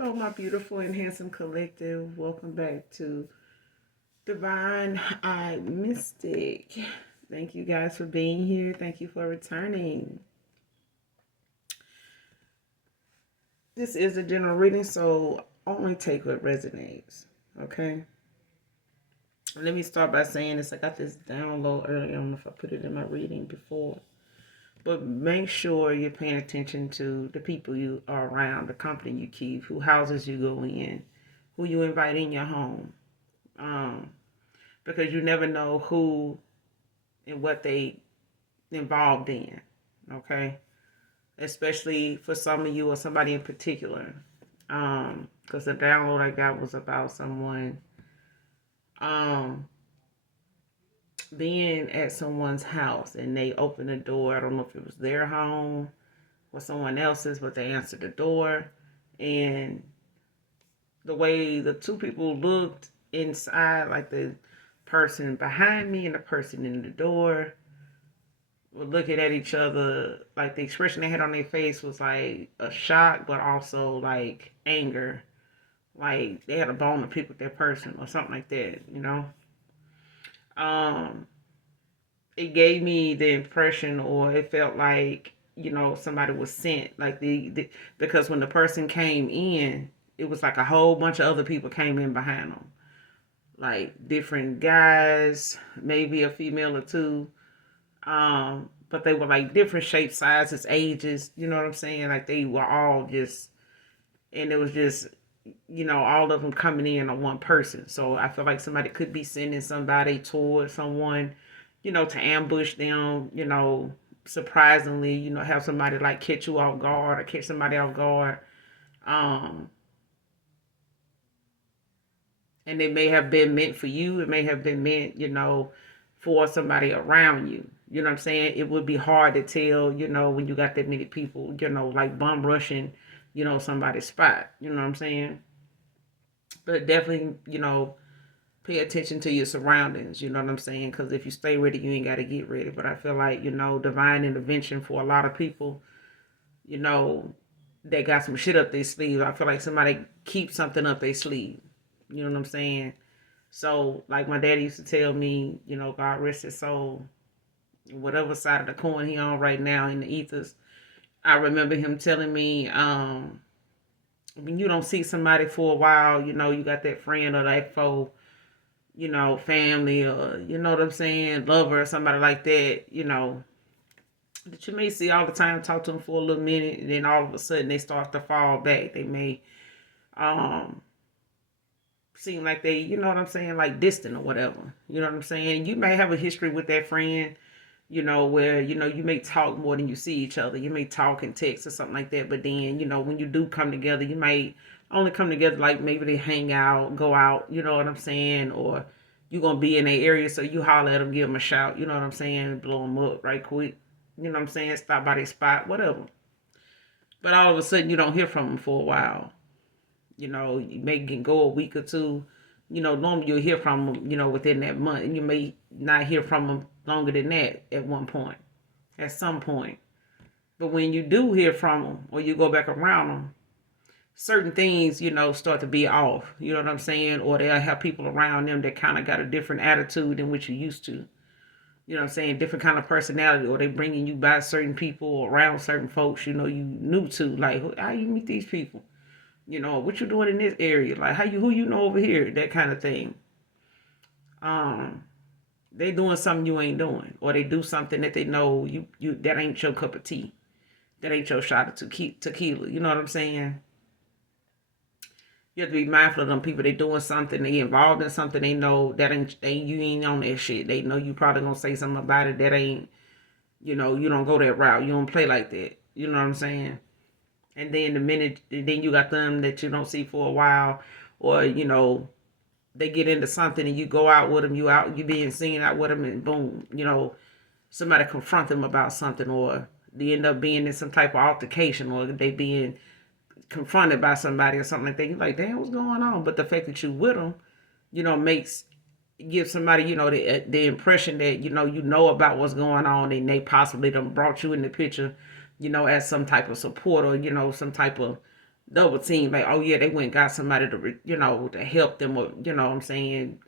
Hello, my beautiful and handsome collective. Welcome back to Divine I Mystic. Thank you guys for being here. Thank you for returning. This is a general reading, so only take what resonates. Okay. Let me start by saying this. I got this download earlier. I don't know if I put it in my reading before. But make sure you're paying attention to the people you are around, the company you keep, who houses you go in, who you invite in your home. Um, because you never know who and what they involved in. Okay, especially for some of you or somebody in particular. Because the download I got was about someone um being at someone's house and they opened the door. I don't know if it was their home or someone else's, but they answered the door, and the way the two people looked inside, like the person behind me and the person in the door, were looking at each other, like the expression they had on their face was like a shock, but also like anger. Like they had a bone to pick with that person or something like that, you know? Um, it gave me the impression, or it felt like, somebody was sent. Like because when the person came in, it was like a whole bunch of other people came in behind them. Like different guys, maybe a female or two. But they were like different shapes, sizes, ages, you know what I'm saying? Like they were all just, and it was just, all of them coming in on one person. So I feel like somebody could be sending somebody toward someone, to ambush them, surprisingly, have somebody like catch you off guard or catch somebody off guard. Um, and it may have been meant for you. It may have been meant, for somebody around you. You know what I'm saying? It would be hard to tell, when you got that many people, like bum rushing, somebody's spot. You know what I'm saying? But definitely, pay attention to your surroundings. You know what I'm saying? Because if you stay ready, you ain't got to get ready. But I feel like, divine intervention for a lot of people, you know, they got some shit up their sleeve. I feel like somebody keeps something up their sleeve. You know what I'm saying? So, like my daddy used to tell me, God rest his soul, whatever side of the coin he on right now in the ethers. I remember him telling me, when you don't see somebody for a while, you got that friend or that foe, family or, what I'm saying, lover or somebody like that, that you may see all the time, talk to them for a little minute, and then all of a sudden they start to fall back. They may um seem like they, you know what I'm saying, like distant or whatever. You know what I'm saying? You may have a history with that friend, where, you may talk more than you see each other. You may talk and text or something like that. But then, when you do come together, you might only come together like maybe they hang out, go out, you know what I'm saying? Or you're going to be in a area, so you holler at them, give them a shout, you know what I'm saying? Blow them up right quick. You know what I'm saying? Stop by their spot, whatever. But all of a sudden, you don't hear from them for a while. You may can go a week or two. Normally you'll hear from them, within that month. And you may not hear from them longer than that at one point, at some point. But when you do hear from them or you go back around them, certain things, start to be off. You know what I'm saying? Or they'll have people around them that kind of got a different attitude than what you used to. You know what I'm saying? Different kind of personality. Or they bringing you by certain people or around certain folks, you new to. Like, how you meet these people? What you doing in this area? Like, who you know over here? That kind of thing. Um, they doing something you ain't doing, or they do something that they know you that ain't your cup of tea, that ain't your shot of tequila. You know what I'm saying? You have to be mindful of them people. They doing something, they involved in something they know that ain't you ain't on that shit. They know you probably gonna say something about it that ain't, you don't go that route. You don't play like that. You know what I'm saying? And then then you got them that you don't see for a while, or they get into something and you go out with them, you being seen out with them, and boom, somebody confront them about something, or they end up being in some type of altercation, or they being confronted by somebody or something like that. You're like, damn, what's going on? But the fact that you with them, makes give somebody, the impression that you know about what's going on, and they possibly done brought you in the picture, as some type of support, or some type of double team, like, oh yeah, they went and got somebody to, to help them, or, what I'm saying,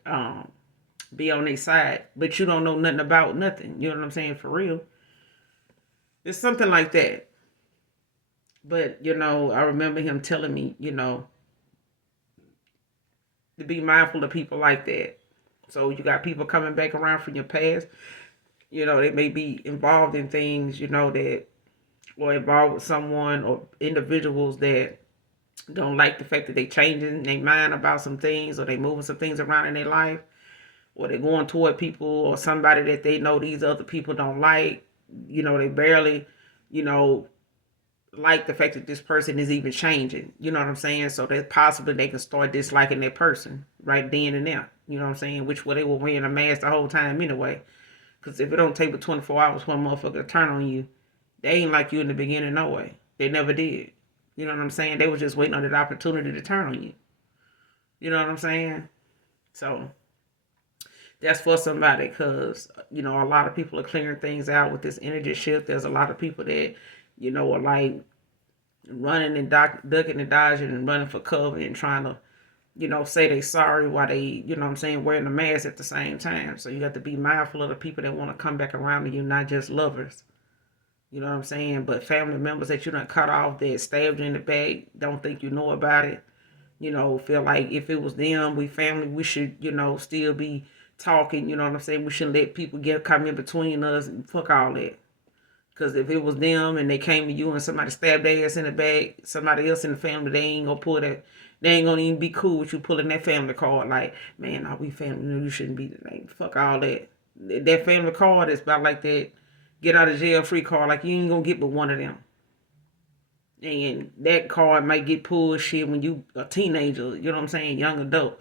be on their side, but you don't know nothing about nothing. You know what I'm saying? For real. It's something like that. But, I remember him telling me, to be mindful of people like that. So you got people coming back around from your past. They may be involved in things, that, or involved with someone or individuals that don't like the fact that they changing their mind about some things, or they moving some things around in their life, or they're going toward people or somebody that they know these other people don't like. They barely, you know, like the fact that this person is even changing. You know what I'm saying? So that possibly they can start disliking that person right then and there. You know what I'm saying? Which way they were wearing a mask the whole time anyway. Because if it don't take but 24 hours for a motherfucker to turn on you, they ain't like you in the beginning no way. They never did. You know what I'm saying? They was just waiting on that opportunity to turn on you. You know what I'm saying? So that's for somebody, because, a lot of people are clearing things out with this energy shift. There's a lot of people that, are like running and ducking and dodging and running for cover and trying to, say they sorry while they, what I'm saying, wearing the mask at the same time. So you got to be mindful of the people that want to come back around to you, not just lovers. You know what I'm saying? But family members that you done cut off, that stabbed you in the back, don't think you know about it. Feel like if it was them, we family, we should, still be talking. You know what I'm saying? We shouldn't let people come in between us, and fuck all that. Because if it was them and they came to you and somebody stabbed their ass in the back, somebody else in the family, they ain't gonna pull that. They ain't gonna even be cool with you pulling that family card. Like, man, are we family? No, you shouldn't be. Like, fuck all that. That family card is about like that get out of jail free card. Like, you ain't gonna get but one of them. And that card might get pulled shit when you a teenager, you know what I'm saying, young adult.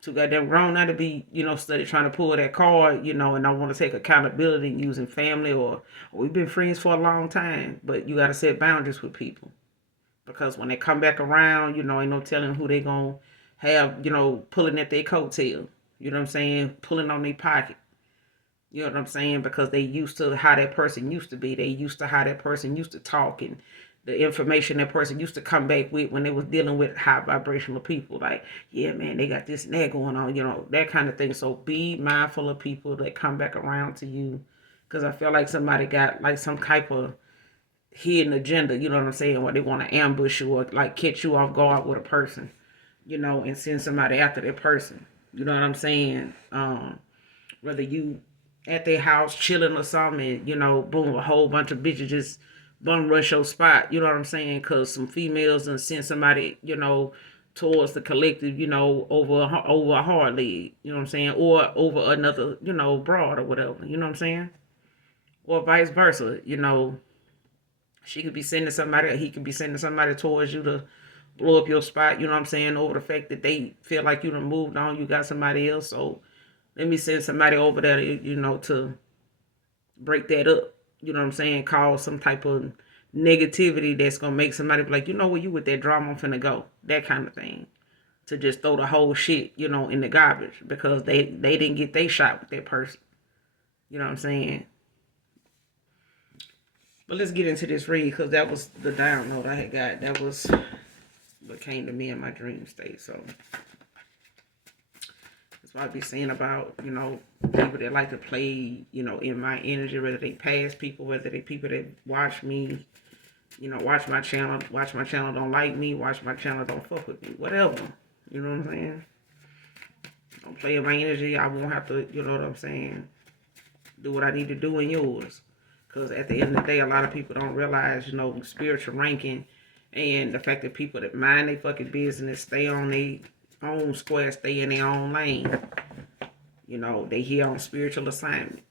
Too goddamn grown now to be, study trying to pull that card, and I want to take accountability using family, or we've been friends for a long time, but you got to set boundaries with people, because when they come back around, ain't no telling who they gonna have, pulling at their coattail, you know what I'm saying, pulling on their pocket. You know what I'm saying? Because they used to how that person used to be. They used to how that person used to talk, and the information that person used to come back with when they was dealing with high vibrational people. Like, yeah, man, they got this and that going on, that kind of thing. So be mindful of people that come back around to you. Because I feel like somebody got like some type of hidden agenda, you know what I'm saying, where they want to ambush you or like catch you off guard with a person, and send somebody after that person. You know what I'm saying? Whether you at their house chilling or something, and, boom, a whole bunch of bitches just bum rush your spot. You know what I'm saying? Because some females and send somebody, towards the collective, over a hard lead. You know what I'm saying? Or over another, broad or whatever. You know what I'm saying? Or vice versa. She could be sending somebody, or he could be sending somebody towards you to blow up your spot. You know what I'm saying? Over the fact that they feel like you done moved on, you got somebody else. So let me send somebody over there, to break that up. You know what I'm saying? Cause some type of negativity that's gonna make somebody be like, where you with that drama, I'm finna go. That kind of thing. To just throw the whole shit, in the garbage because they didn't get their shot with that person. You know what I'm saying? But let's get into this read, because that was the download I had got. That was what came to me in my dream state. So that's what I be saying about, people that like to play, in my energy, whether they past people, whether they people that watch me, watch my channel don't like me, watch my channel don't fuck with me, whatever. You know what I'm saying? Don't play in my energy. I won't have to, you know what I'm saying, do what I need to do in yours. Because at the end of the day, a lot of people don't realize, spiritual ranking and the fact that people that mind their fucking business, stay on their own square, stay in their own lane. They here on spiritual assignment.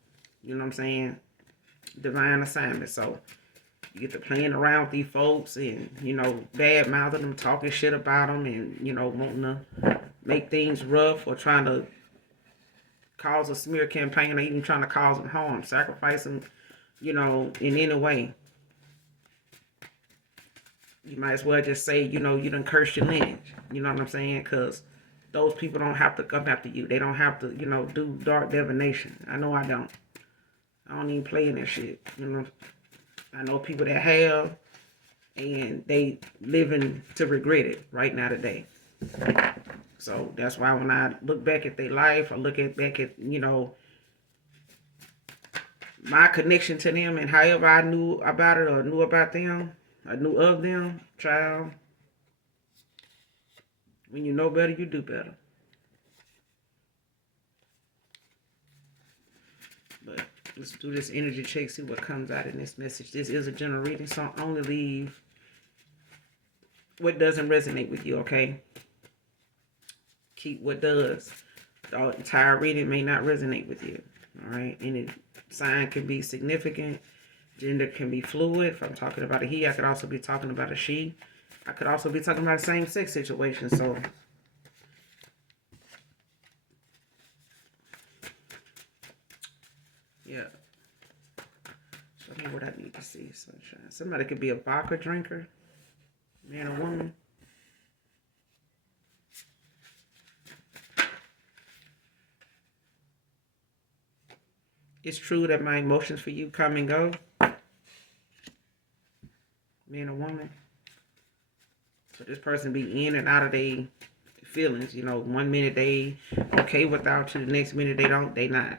You know what I'm saying? Divine assignment. So you get to playing around with these folks and, bad mouthing them, talking shit about them, and, wanting to make things rough, or trying to cause a smear campaign, or even trying to cause them harm, sacrifice them, in any way. You might as well just say, you done cursed your lineage. You know what I'm saying? Because those people don't have to come after you. They don't have to, do dark divination. I know I don't. I don't even play in that shit. I know people that have. and they living to regret it right now today. So that's why when I look back at their life, I look at back at, my connection to them and however I knew about it or knew about them, I knew of them, child. When you know better, you do better. But let's do this energy check, see what comes out in this message. This is a general reading, so only leave what doesn't resonate with you, okay? Keep what does. The entire reading may not resonate with you, all right? Any sign can be significant. Gender can be fluid. If I'm talking about a he, I could also be talking about a she. I could also be talking about a same-sex situation, so yeah. Show me what I need to see, sunshine. Somebody could be a vodka drinker, man or woman. It's true that my emotions for you come and go, man or woman. So this person be in and out of their feelings. 1 minute they okay without you, the next minute they don't, they not.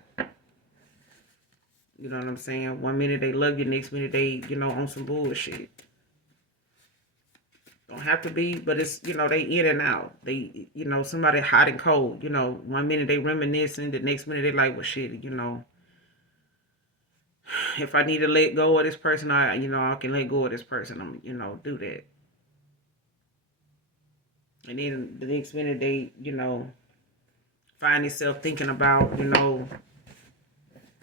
You know what I'm saying? 1 minute they love you, next minute they, on some bullshit. Don't have to be, but it's, they in and out. They, somebody hot and cold. 1 minute they reminiscing, the next minute they like, well, shit, if I need to let go of this person, I can let go of this person. I'm, do that. And then the next minute they, find themselves thinking about,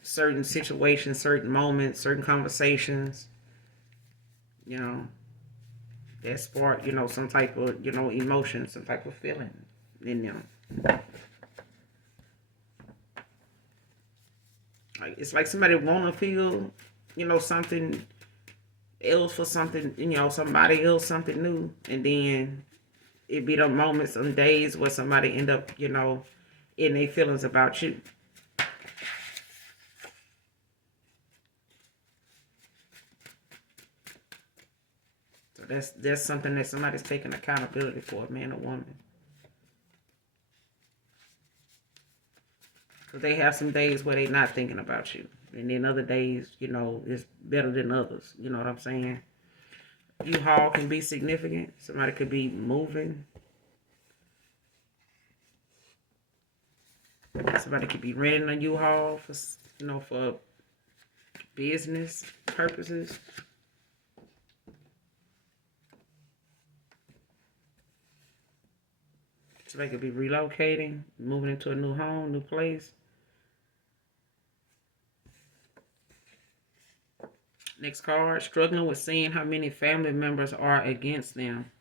certain situations, certain moments, certain conversations, that spark, some type of, emotion, some type of feeling in them. Like it's like somebody wanna feel, something else for something, somebody else, something new, and then it be the moments and days where somebody end up, in their feelings about you. So that's something that somebody's taking accountability for, a man or woman. Because they have some days where they're not thinking about you. And then other days, it's better than others. You know what I'm saying? U-Haul can be significant. Somebody could be moving. Somebody could be renting a U-Haul for, for business purposes. Somebody could be relocating, moving into a new home, new place. Next card, struggling with seeing how many family members are against them.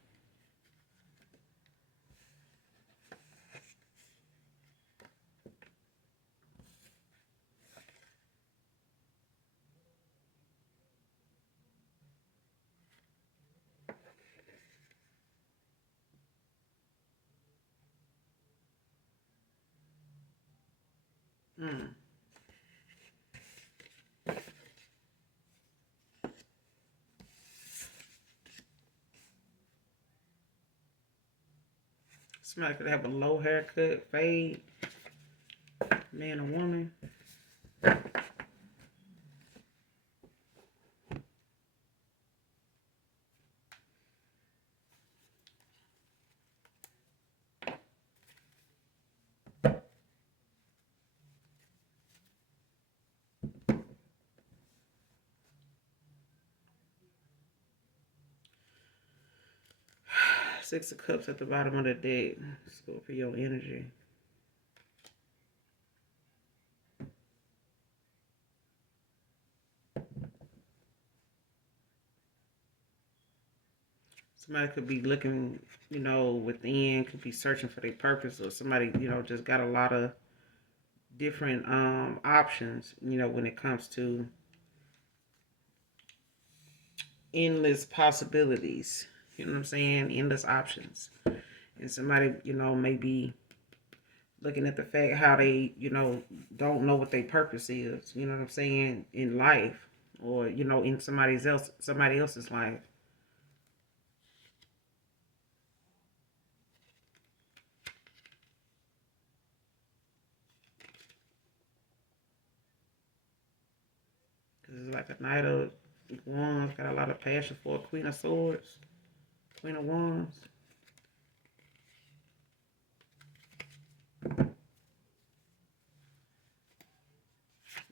Hmm. Somebody could have a low haircut, fade, man or woman. 6 of Cups at the bottom of the deck. Scorpio energy. Somebody could be looking, within, could be searching for their purpose, or somebody, just got a lot of different options, when it comes to endless possibilities. You know what I'm saying? Endless options. And somebody, may be looking at the fact how they, don't know what their purpose is, you know what I'm saying, in life, or, in somebody else's life. like a Knight of Wands. Got a lot of passion for a Queen of Swords. Queen of Wands.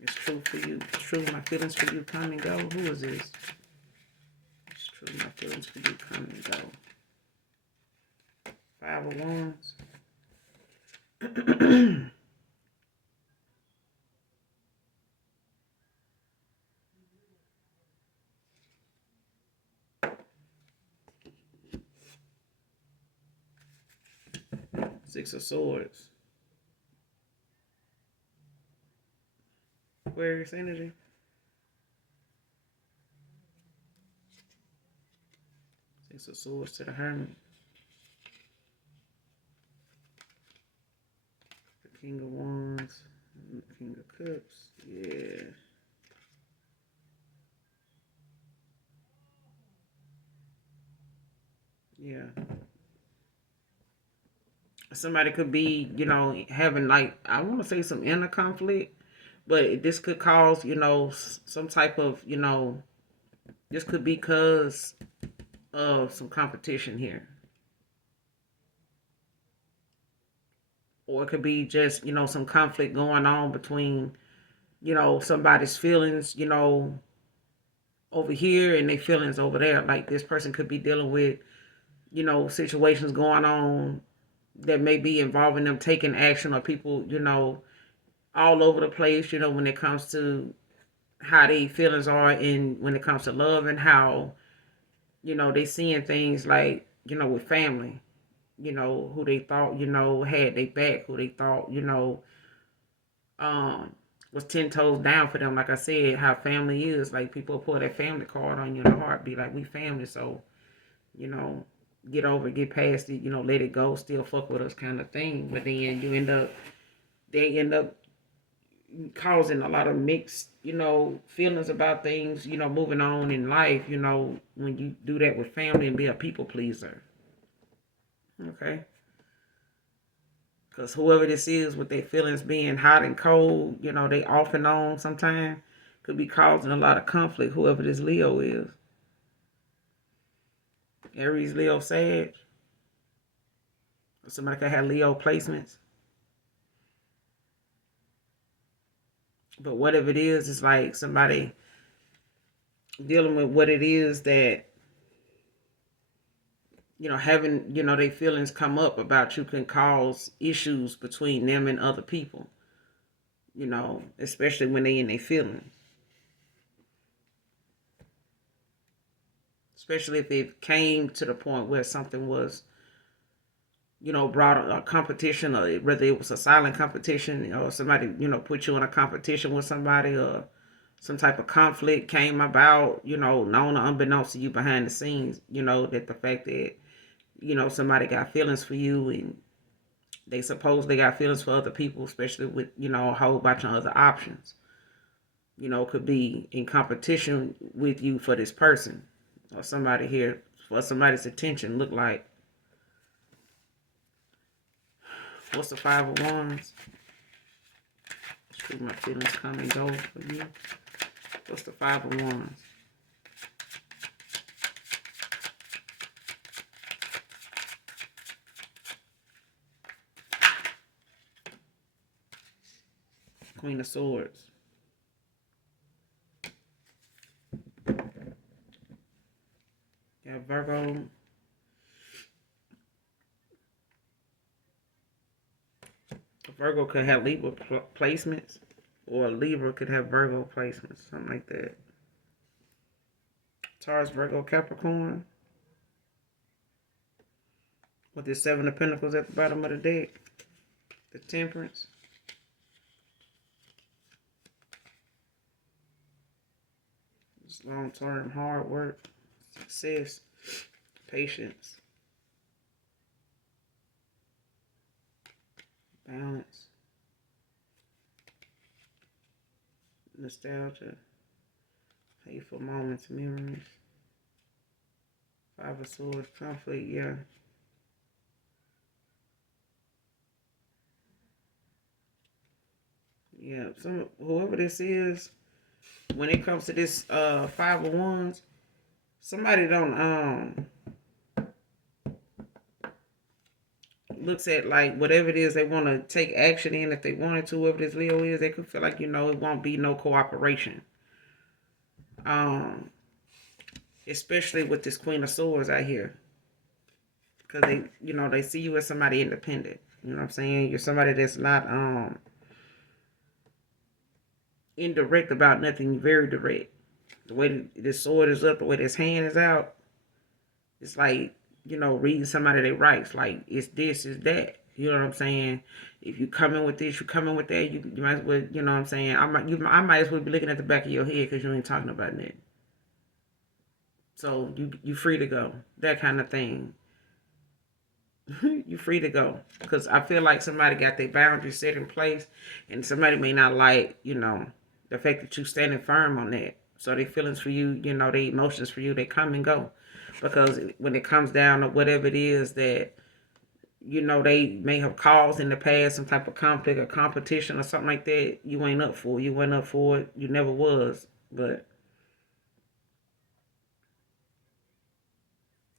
It's true for you. It's true. My feelings for you come and go. Who is this? It's true. My feelings for you come and go. Five of Wands. Six of Swords. Aquarius energy. Six of Swords to the Hermit. The King of Wands. King of Cups. Yeah. Yeah. Somebody could be, having like, I want to say some inner conflict, but this could cause, some type of, this could be because of some competition here. Or it could be just, some conflict going on between, somebody's feelings, over here and their feelings over there. Like this person could be dealing with, situations going on that may be involving them taking action, or people, all over the place, when it comes to how they feelings are, and when it comes to love, and how, they seeing things like, with family, who they thought, had their back, who they thought, um, was 10 toes down for them. Like I said, how family is. Like people pull that family card on you in the heartbeat. Like we family, so, you know, get over it, get past it, let it go, still fuck with us kind of thing. But then they end up causing a lot of mixed, feelings about things, moving on in life, when you do that with family and be a people pleaser. Okay? Because whoever this is with their feelings being hot and cold, they off and on sometimes, could be causing a lot of conflict, whoever this Leo is. Aries, Leo, Sag. Somebody could have Leo placements. But whatever it is, it's like somebody dealing with what it is that, having, their feelings come up about you can cause issues between them and other people, especially when they in their feelings. Especially if it came to the point where something was, brought a competition, or whether it was a silent competition, or somebody, put you in a competition with somebody, or some type of conflict came about, known or unbeknownst to you behind the scenes, that the fact that, somebody got feelings for you, and they suppose they got feelings for other people, especially with, a whole bunch of other options, could be in competition with you for this person, or somebody here for somebody's attention. Look like, what's the Five of Wands? My feelings come and go for you. What's the Five of Wands? Queen of Swords. Yeah, Virgo. Virgo could have Libra placements, or Libra could have Virgo placements, something like that. Taurus, Virgo, Capricorn. With the Seven of Pentacles at the bottom of the deck. The Temperance. It's long-term hard work, success, patience, balance, nostalgia, hateful moments, memories. Five of Swords, conflict, yeah. Yeah, whoever this is, when it comes to this five of wands, somebody don't looks at like whatever it is they want to take action in. If they wanted to, whoever this Leo is, they could feel like, it won't be no cooperation. Um, Especially with this Queen of Swords out here, because they see you as somebody independent. You know what I'm saying? You're somebody that's not indirect about nothing. You're very direct. The way this sword is up, the way this hand is out, it's like, reading somebody they writes. Like, it's this, it's that. You know what I'm saying? If you come in with this, you come in with that. You might as well, you know what I'm saying? I might as well be looking at the back of your head because you ain't talking about that. So you free to go. That kind of thing. You free to go, because I feel like somebody got their boundaries set in place, and somebody may not like, the fact that you standing firm on that. So they feelings for you, they emotions for you, they come and go, because when it comes down to whatever it is that they may have caused in the past, some type of conflict or competition or something like that, you ain't up for it. You went up for it. You never was, but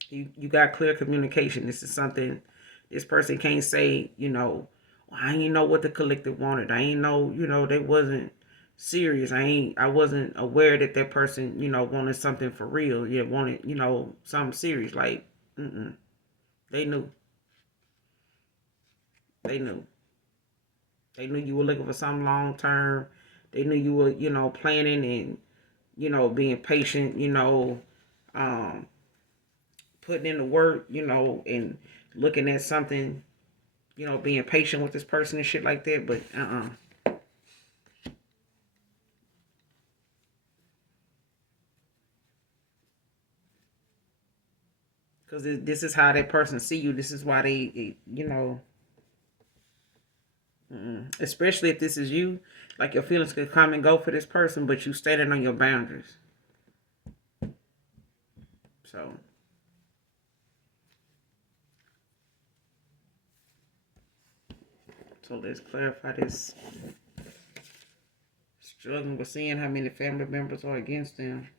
you got clear communication. This is something this person can't say, I ain't know what the collective wanted. I ain't know, they wasn't serious. I wasn't aware that that person, wanted something for real. Yeah, wanted, something serious. Like, they knew. They knew. They knew you were looking for something long term. They knew you were, planning and, being patient, um, putting in the work, and looking at something, being patient with this person and shit like that. But because this is how that person see you. This is why especially if this is you, like your feelings could come and go for this person, but you standing on your boundaries. So, let's clarify this. Struggling with seeing how many family members are against them.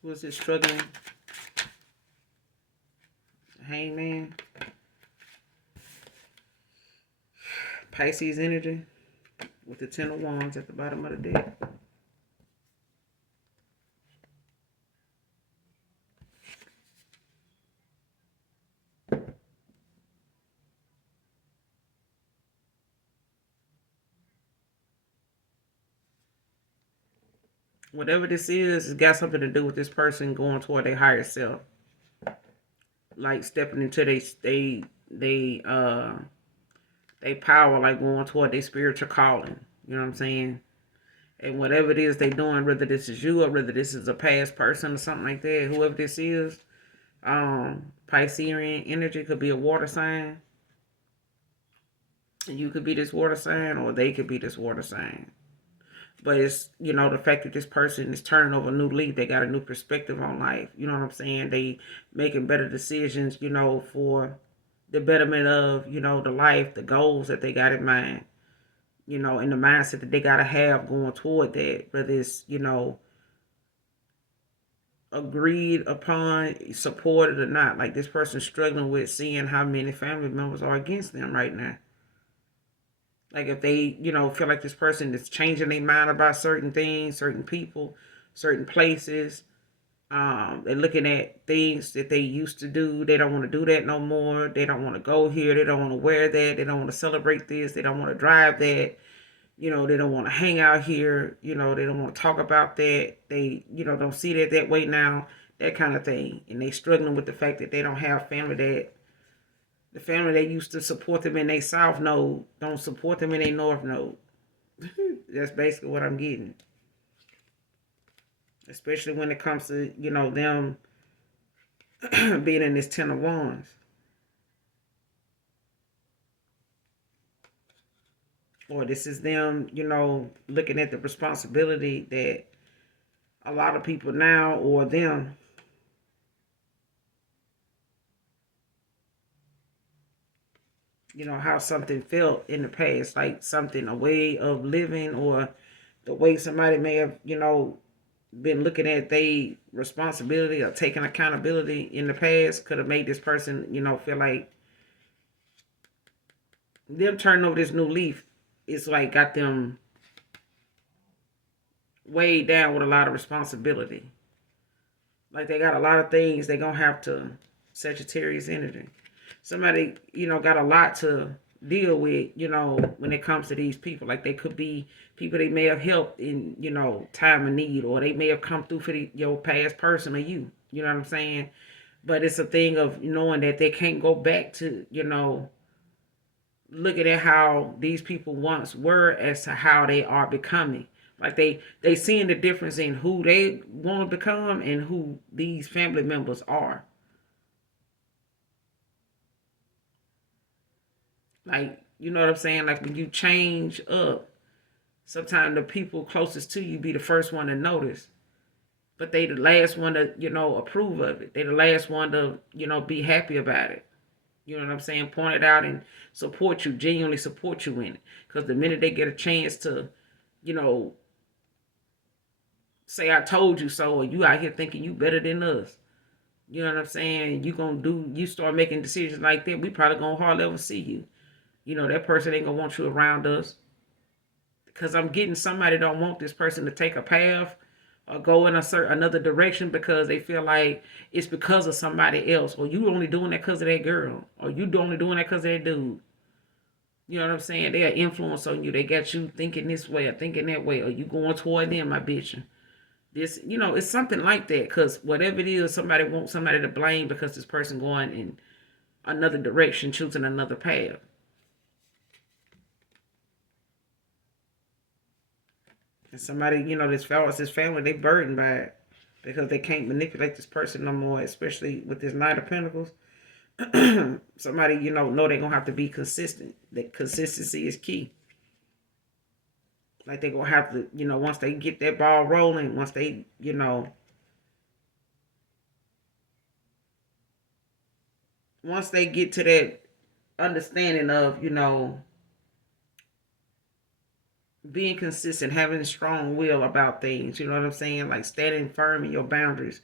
Who is it struggling? Hangman. Pisces energy with the Ten of Wands at the bottom of the deck. Whatever this is, it's got something to do with this person going toward their higher self. Like stepping into they power, like going toward their spiritual calling. You know what I'm saying? And whatever it is they doing, whether this is you or whether this is a past person or something like that, whoever this is, Piscean energy could be a water sign. And you could be this water sign, or they could be this water sign. But it's, the fact that this person is turning over a new leaf. They got a new perspective on life. You know what I'm saying? They making better decisions, for the betterment of, the life, the goals that they got in mind, and the mindset that they got to have going toward that. Whether it's, agreed upon, supported or not. Like this person struggling with seeing how many family members are against them right now. Like if they, feel like this person is changing their mind about certain things, certain people, certain places. They're looking at things that they used to do. They don't want to do that no more. They don't want to go here. They don't want to wear that. They don't want to celebrate this. They don't want to drive that. They don't want to hang out here. They don't want to talk about that. They, don't see that that way now. That kind of thing. And they struggling with the fact that they don't have family that the family that used to support them in their south node don't support them in their north node. That's basically what I'm getting. Especially when it comes to, them being in this Ten of Wands. Or this is them, looking at the responsibility that a lot of people now, or them, how something felt in the past, like something, a way of living, or the way somebody may have, been looking at their responsibility or taking accountability in the past could have made this person, feel like them turning over this new leaf. It's like got them weighed down with a lot of responsibility. Like they got a lot of things they gonna have to, Sagittarius energy. Somebody, got a lot to deal with, when it comes to these people. Like they could be people they may have helped in, time of need, or they may have come through for your past person or you. You know what I'm saying? But it's a thing of knowing that they can't go back to, looking at how these people once were as to how they are becoming. Like they seeing the difference in who they want to become and who these family members are. Like, you know what I'm saying? Like when you change up, sometimes the people closest to you be the first one to notice. But they the last one to, approve of it. They the last one to, be happy about it. You know what I'm saying? Point it out and support you, genuinely support you in it. Because the minute they get a chance to, you know, say I told you so, or you out here thinking you better than us. You know what I'm saying? You start making decisions like that, we probably gonna hardly ever see you. That person ain't gonna want you around us. Because I'm getting somebody don't want this person to take a path or go in a certain another direction because they feel like it's because of somebody else, or you only doing that because of that girl, or you only doing that because of that dude. You know what I'm saying? They are influence on you. They got you thinking this way or thinking that way, or you going toward them, my bitch. This, it's something like that. Because whatever it is, somebody wants somebody to blame because this person going in another direction, choosing another path. And somebody, this fellas, this family, they burdened by it because they can't manipulate this person no more, especially with this Knight of Pentacles. Somebody, know they're gonna have to be consistent. That consistency is key. Like they're gonna have to, once they get that ball rolling, once they, once they get to that understanding of, being consistent, having a strong will about things, you know what I'm saying? Like standing firm in your boundaries,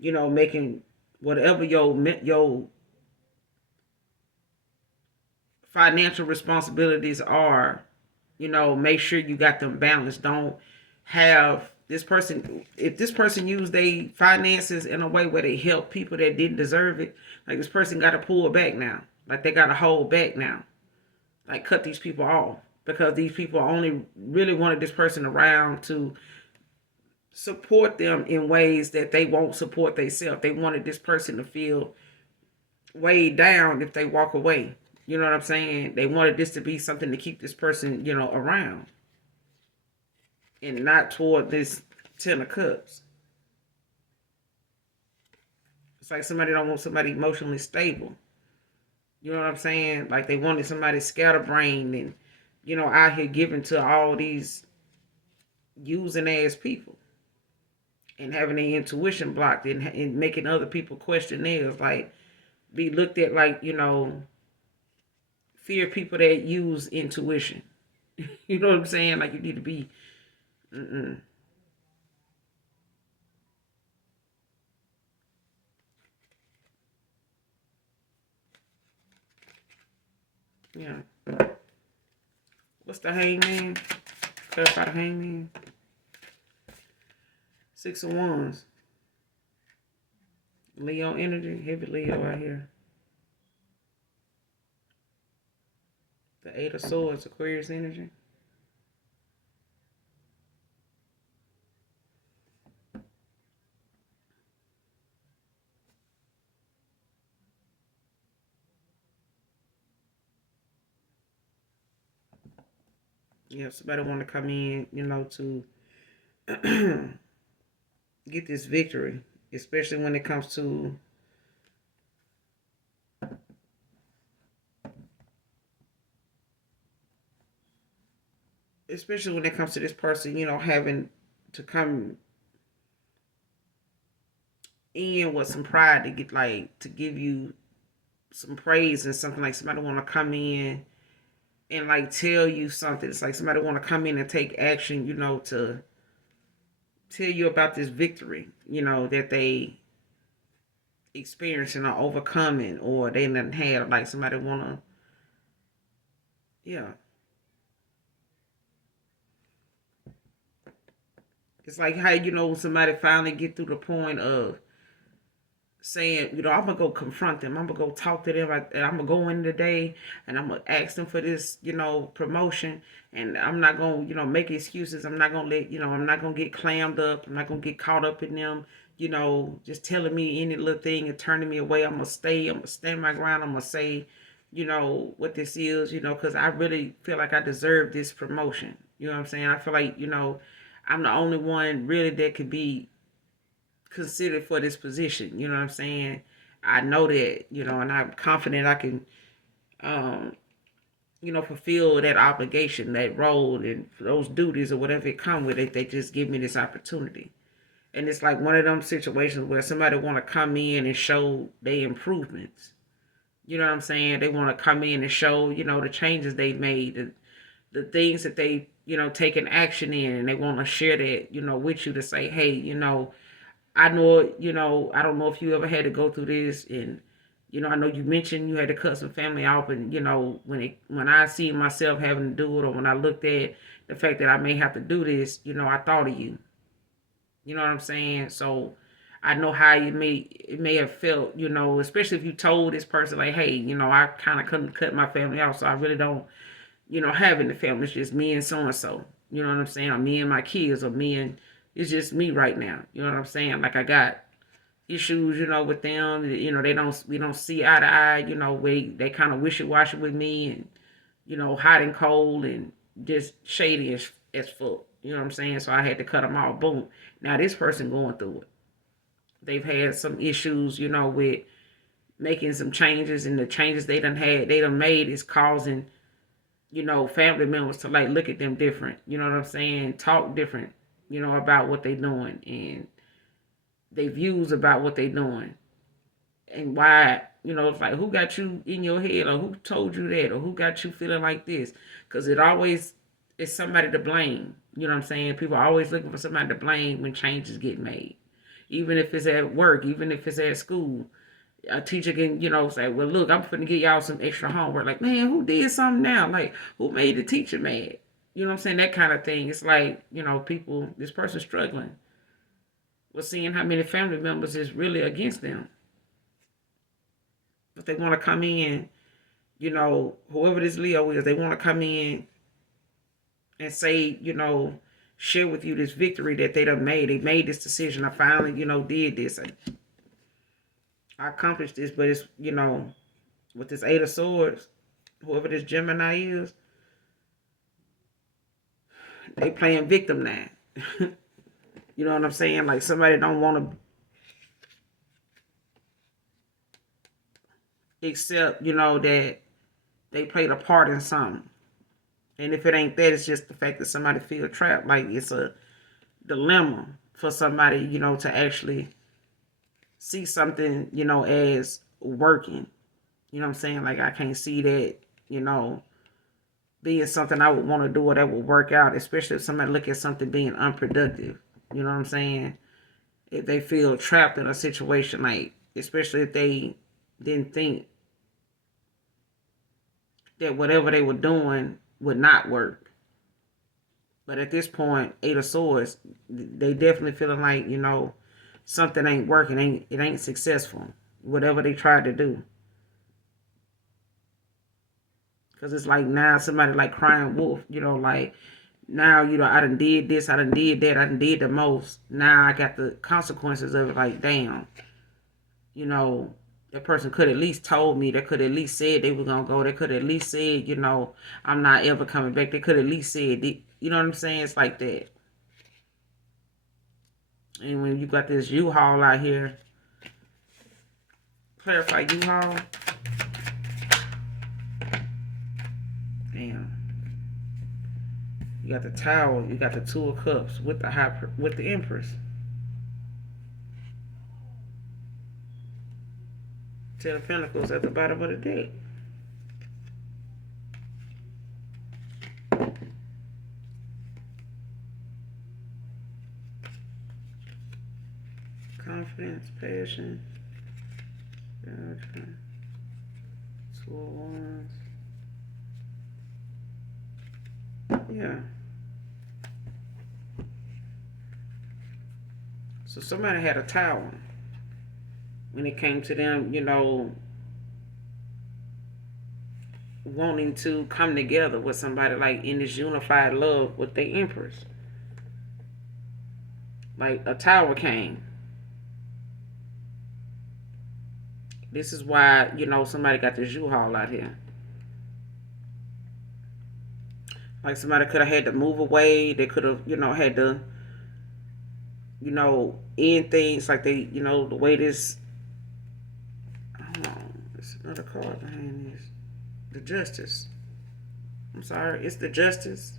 making whatever your financial responsibilities are, make sure you got them balanced. Don't have this person, if this person used their finances in a way where they help people that didn't deserve it, like this person got to pull back now. Like they got to hold back now. Like cut these people off because these people only really wanted this person around to support them in ways that they won't support themselves. They wanted this person to feel weighed down if they walk away. You know what I'm saying? They wanted this to be something to keep this person, around and not toward this Ten of Cups. It's like somebody don't want somebody emotionally stable. You know what I'm saying? Like they wanted somebody scatterbrained and, out here giving to all these using ass people and having their intuition blocked and making other people question theirs. Like be looked at like, fear people that use intuition. You know what I'm saying? Like you need to be, mm-mm. Yeah. What's the hangman? Clarify the hangman. Six of Wands. Leo energy. Heavy Leo out here. The Eight of Swords. Aquarius energy. Yeah, somebody want to come in, to get this victory, especially when it comes to this person, having to come in with some pride to get like to give you some praise and something, like somebody want to come in and like tell you something. It's like somebody want to come in and take action, to tell you about this victory, that they experiencing or overcoming, or they didn't have, like somebody want to, yeah. It's like how, somebody finally get through the point of saying, I'm gonna go confront them. I'm gonna go talk to them. I'm gonna go in today and I'm gonna ask them for this, promotion. And I'm not gonna, make excuses. I'm not gonna I'm not gonna get clammed up. I'm not gonna get caught up in them, just telling me any little thing and turning me away. I'm gonna stay. I'm gonna stand my ground. I'm gonna say, what this is, because I really feel like I deserve this promotion. You know what I'm saying? I feel like, I'm the only one really that could be considered for this position. You know what I'm saying? I know that, and I'm confident I can, um, fulfill that obligation, that role, and those duties or whatever it come with it. They just give me this opportunity. And it's like one of them situations where somebody want to come in and show their improvements. You know what I'm saying? They want to come in and show, the changes they made, the things that they, taken action in, and they want to share that, with you to say, hey, I know, I don't know if you ever had to go through this, and I know you mentioned you had to cut some family off, and when I see myself having to do it, or when I looked at the fact that I may have to do this, I thought of you. You know what I'm saying? So I know how it may have felt, especially if you told this person like, hey, I kind of couldn't cut my family off, so I really don't, have any family. It's just me and so and so. You know what I'm saying? Or me and my kids, or me and it's just me right now. You know what I'm saying? Like I got issues, with them. We don't see eye to eye. They kind of wishy washy with me, and hot and cold, and just shady as fuck. You know what I'm saying? So I had to cut them off. Boom. Now this person going through it. They've had some issues, with making some changes, and the changes they done made is causing, family members to like look at them different. You know what I'm saying? Talk different, about what they doing, and they views about what they doing, and why. It's like, who got you in your head, or who told you that, or who got you feeling like this? Because it always is somebody to blame. You know what I'm saying? People are always looking for somebody to blame when changes get made. Even if it's at work, even if it's at school, a teacher can, say, well, look, I'm finna get y'all some extra homework. Like, man, who did something now? Like, who made the teacher mad? You know what I'm saying? That kind of thing. It's like, people, this person's struggling with seeing how many family members is really against them. But they want to come in, whoever this Leo is, they want to come in and say, share with you this victory that they done made. They made this decision. I finally, did this. I accomplished this, but it's, with this Eight of Swords, whoever this Gemini is, they playing victim now. You know what I'm saying? Like somebody don't want to accept, that they played a part in something. And if it ain't that, it's just the fact that somebody feel trapped. Like it's a dilemma for somebody, to actually see something, as working. You know what I'm saying? Like I can't see that, being something I would want to do or that would work out, especially if somebody look at something being unproductive. You know what I'm saying? If they feel trapped in a situation, like especially if they didn't think that whatever they were doing would not work. But at this point, Eight of Swords, they definitely feeling like, something ain't working, it ain't successful. Whatever they tried to do. Because it's like now somebody like crying wolf, like now, I done did this, I done did that, I done did the most. Now I got the consequences of it, like, damn. That person could at least told me, they could at least said they were going to go, they could at least said, I'm not ever coming back. They could at least said, you know what I'm saying? It's like that. And when you got this U-Haul out here, clarify U-Haul. Damn. You got the Tower, you got the Two of Cups with the Empress. Ten of Pentacles at the bottom of the deck. Confidence, passion. Okay. Two of Wands. Yeah. So somebody had a tower when it came to them, wanting to come together with somebody, like in this unified love with the Empress. Like a tower came. This is why, somebody got this U-Haul out here. Like somebody could have had to move away. They could have, had to, end things like they, the way this. Hold on. There's another card behind this. The Justice. I'm sorry. It's the Justice.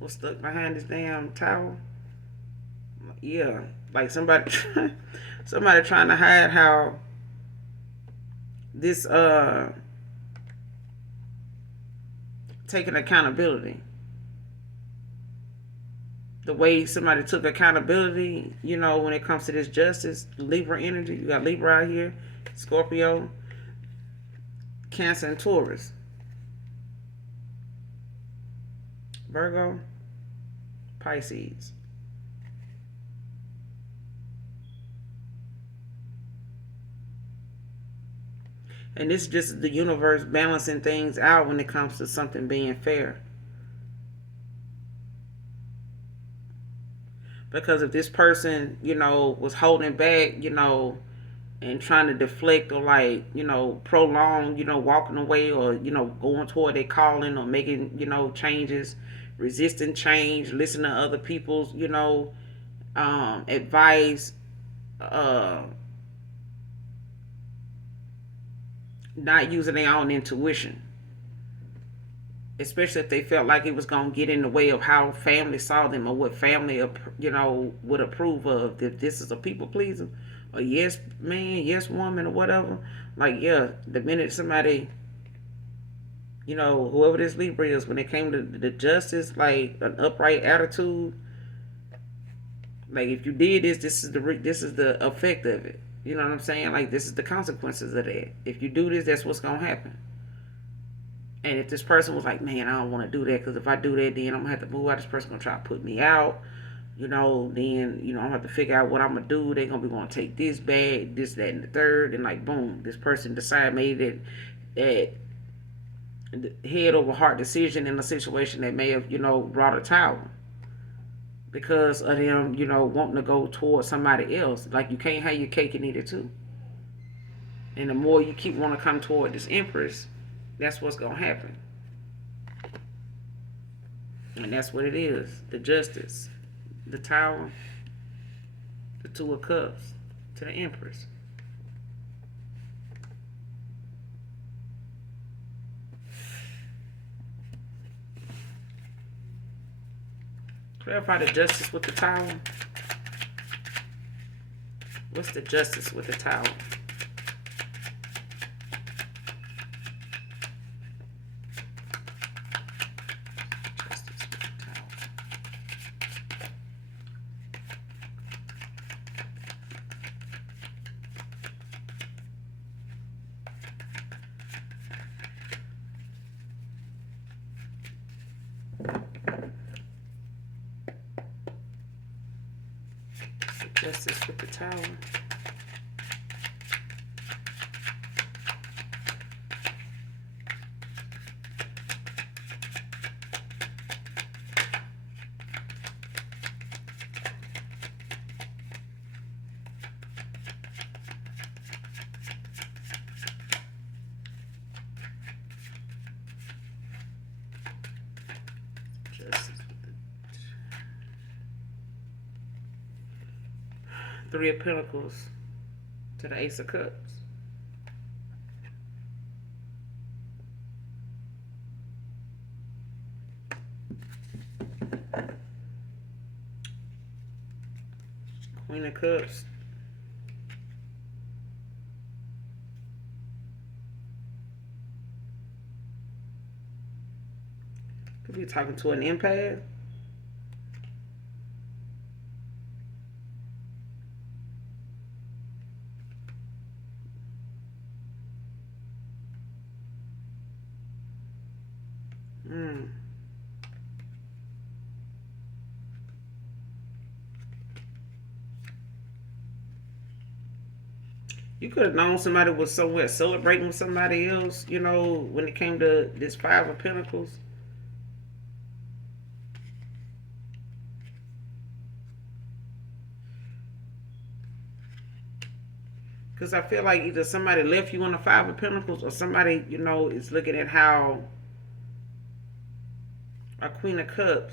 Was stuck behind this damn tower. Yeah. Like somebody, somebody trying to hide how this, taking accountability. The way somebody took accountability, when it comes to this justice, Libra energy. You got Libra out here, Scorpio, Cancer, and Taurus. Virgo, Pisces. And this is just the universe balancing things out when it comes to something being fair. Because if this person, was holding back, and trying to deflect or like, prolong, walking away or, going toward their calling or making, changes, resisting change, listening to other people's, advice, not using their own intuition. Especially if they felt like it was going to get in the way of how family saw them or what family, would approve of. If this is a people pleaser, or yes man, yes woman, or whatever. Like, yeah, the minute somebody, whoever this Libra is, when it came to the justice, like an upright attitude, like if you did this, this is the effect of it. You know what I'm saying? Like this is the consequences of that. If you do this, that's what's going to happen. And if this person was like, man, I don't want to do that because if I do that, then I'm going to have to move out. This person going to try to put me out. Then, I'm going to have to figure out what I'm going to do. They're going to be going to take this bag, this, that, and the third. And like, boom, this person decided made that head over heart decision in a situation that may have, brought a tower. Because of them, wanting to go towards somebody else. Like, you can't have your cake and eat it too. And the more you keep wanting to come toward this Empress, that's what's going to happen. And that's what it is. The Justice, the Tower, the Two of Cups to the Empress. Clarify the Justice with the Tower. What's the Justice with the Tower? Justice with the Tower. Three of Pentacles to the Ace of Cups. Queen of Cups Could be talking to an empath. Mm. You could have known somebody was somewhere celebrating with somebody else, when it came to this Five of Pentacles. Because I feel like either somebody left you on the Five of Pentacles or somebody, is looking at how a Queen of Cups.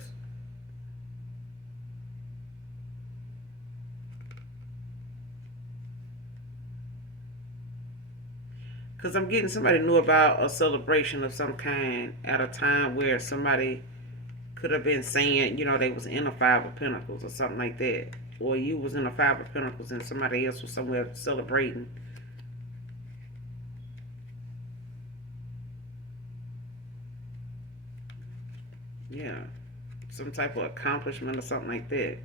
Because I'm getting somebody knew about a celebration of some kind at a time where somebody could have been saying, they was in a Five of Pentacles or something like that. Or you was in a Five of Pentacles and somebody else was somewhere celebrating. Yeah. Some type of accomplishment or something like that.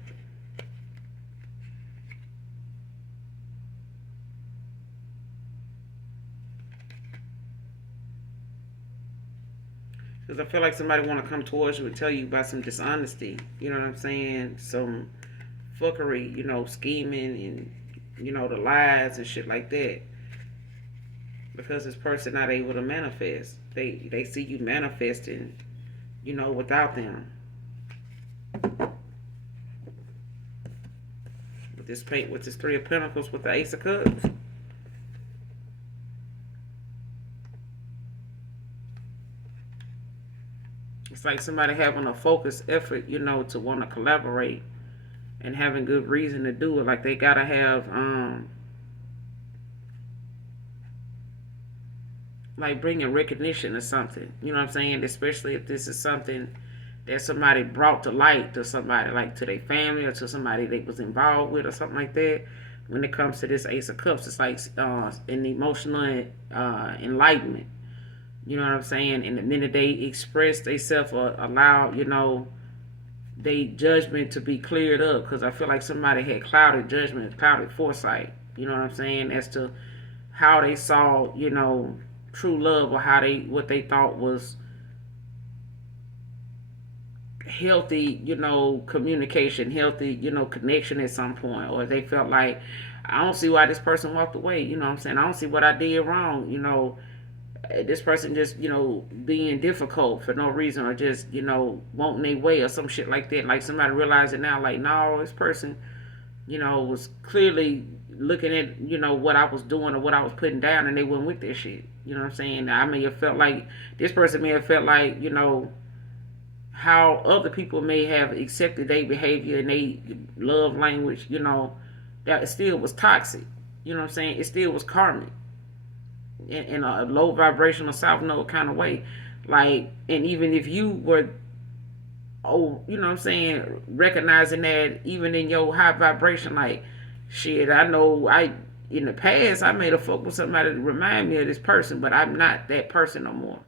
Because I feel like somebody want to come towards you and tell you about some dishonesty. You know what I'm saying? Some fuckery, scheming and, the lies and shit like that. Because this person not able to manifest. They see you manifesting, without them. With this Three of Pentacles with the Ace of Cups. It's like somebody having a focused effort, to want to collaborate and having good reason to do it. Like they gotta have like bringing recognition or something. You know what I'm saying? Especially if this is something that somebody brought to light to somebody, like to their family or to somebody they was involved with or something like that. When it comes to this Ace of Cups, it's like an emotional enlightenment. You know what I'm saying? And the minute they express themselves or allow, they judgment to be cleared up, because I feel like somebody had clouded judgment, clouded foresight. You know what I'm saying? As to how they saw, true love, or what they thought was healthy, communication, healthy, connection at some point, or they felt like, I don't see why this person walked away. You know what I'm saying? I don't see what I did wrong. This person just, being difficult for no reason, or just, wanting their way or some shit like that. Like somebody realizing now, like, no, this person, was clearly looking at, what I was doing or what I was putting down, and they went with this shit. You know what I'm saying? I may have felt like this person may have felt like, how other people may have accepted their behavior and they love language, that it still was toxic. You know what I'm saying? It still was karmic in a low vibrational south node kind of way. Like, and even if you were, you know what I'm saying, recognizing that even in your high vibration, like, shit, I know in the past, I made a fuck with somebody to remind me of this person, but I'm not that person no more.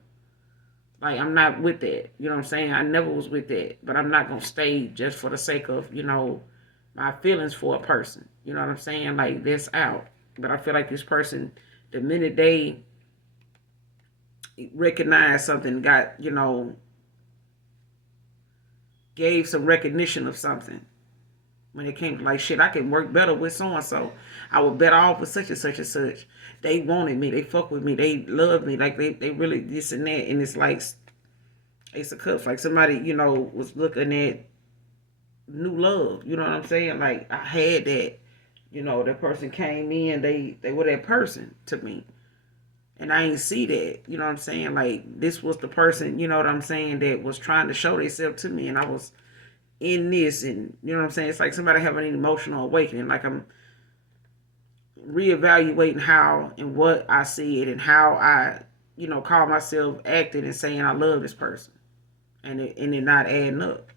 Like, I'm not with that. You know what I'm saying? I never was with that. But I'm not going to stay just for the sake of, my feelings for a person. You know what I'm saying? Like, that's out. But I feel like this person, the minute they recognized something, got, gave some recognition of something. When it came to, like, shit, I can work better with so and so. I was better off with such and such and such. They wanted me. They fuck with me. They love me. Like, they really this and that. And it's like Ace of Cups. Like somebody, was looking at new love. You know what I'm saying? Like I had that. That person came in. They were that person to me. And I ain't see that. You know what I'm saying? Like this was the person, you know what I'm saying, that was trying to show themselves to me, and I was in this, and you know what I'm saying? It's like somebody having an emotional awakening. Like I'm reevaluating how and what I see it and how I, call myself acting and saying I love this person, and it not adding up.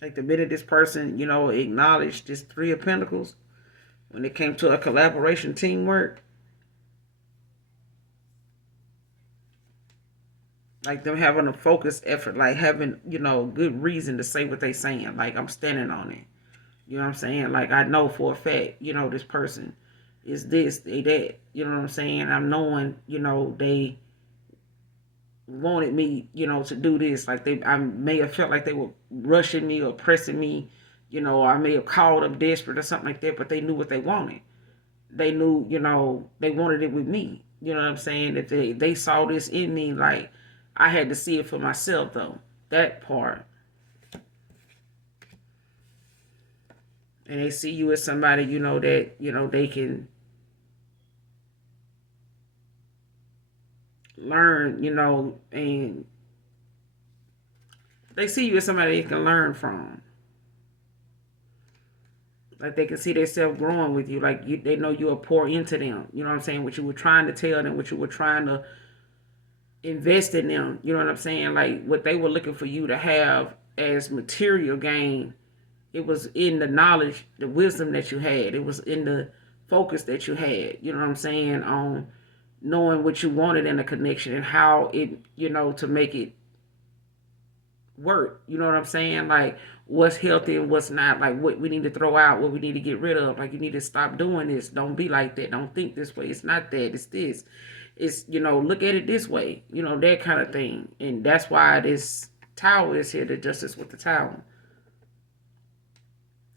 Like the minute this person, acknowledged this Three of Pentacles when it came to a collaboration, teamwork, Like them having a focused effort, like having, good reason to say what they saying. Like I'm standing on it. You know what I'm saying? Like I know for a fact, this person is this, they that. You know what I'm saying? I'm knowing, they wanted me, to do this. Like I may have felt like they were rushing me or pressing me, or I may have called them desperate or something like that, but they knew what they wanted. They knew, they wanted it with me. You know what I'm saying? That they saw this in me, like I had to see it for myself though. That part. And they see you as somebody, that, they can learn, and they see you as somebody they can learn from. Like they can see themselves growing with you. Like they know you'll pour into them. You know what I'm saying? What you were trying to tell them, what you were trying to invest in them. You know what I'm saying? Like what they were looking for you to have as material gain. It was in the knowledge, the wisdom that you had. It was in the focus that you had. You know what I'm saying? On knowing what you wanted in a connection and how it, to make it work. You know what I'm saying? Like what's healthy and what's not. Like what we need to throw out, what we need to get rid of. Like you need to stop doing this. Don't be like that. Don't think this way. It's not that. It's this. It's, look at it this way. That kind of thing. And that's why this tower is here, the justice with the tower.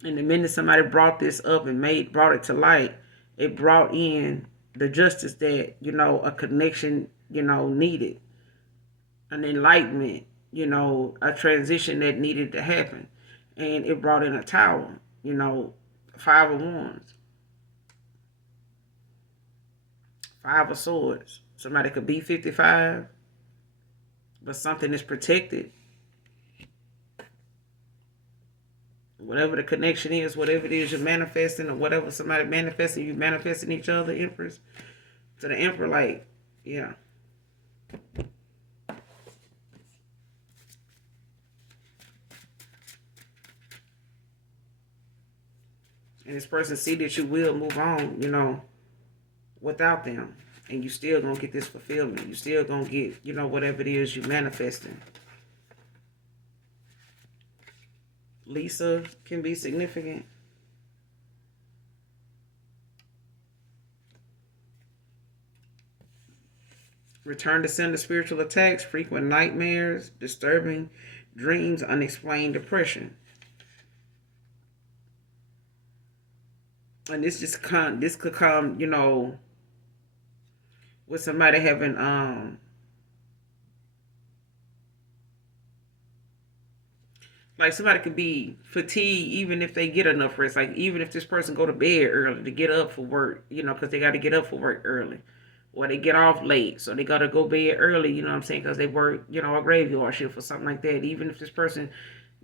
And the minute somebody brought this up and brought it to light, it brought in the justice that, a connection, needed. An enlightenment, a transition that needed to happen. And it brought in a tower, 5 of Wands, 5 of Swords. Somebody could be 55, but something is protected. Whatever the connection is, whatever it is you're manifesting, or whatever somebody manifesting, you manifesting each other, Empress. To the Emperor, like, yeah. And this person see that you will move on, without them. And you still gonna get this fulfillment. You still gonna get, whatever it is you manifesting. Lisa can be significant. Return to sender spiritual attacks, frequent nightmares, disturbing dreams, unexplained depression. And this could come, with somebody having like somebody could be fatigued even if they get enough rest. Like even if this person go to bed early to get up for work, because they got to get up for work early. Or they get off late, so they got to go bed early, you know what I'm saying, because they work, a graveyard shift or something like that. Even if this person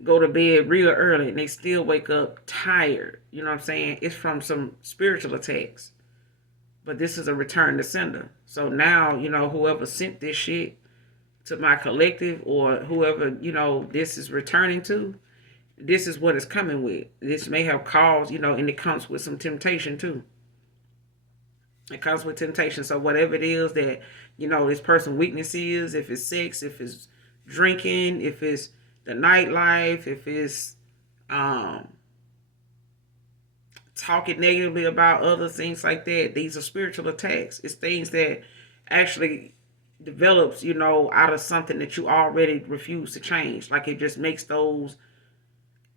go to bed real early and they still wake up tired, you know what I'm saying, it's from some spiritual attacks. But this is a return to sender. So now, whoever sent this shit to my collective, or whoever, this is returning to, this is what it's coming with. This may have caused, and it comes with some temptation too. It comes with temptation. So whatever it is that, this person weakness is, if it's sex, if it's drinking, if it's the nightlife, if it's talking negatively about other things like that, these are spiritual attacks. It's things that actually develops, out of something that you already refuse to change. Like it just makes those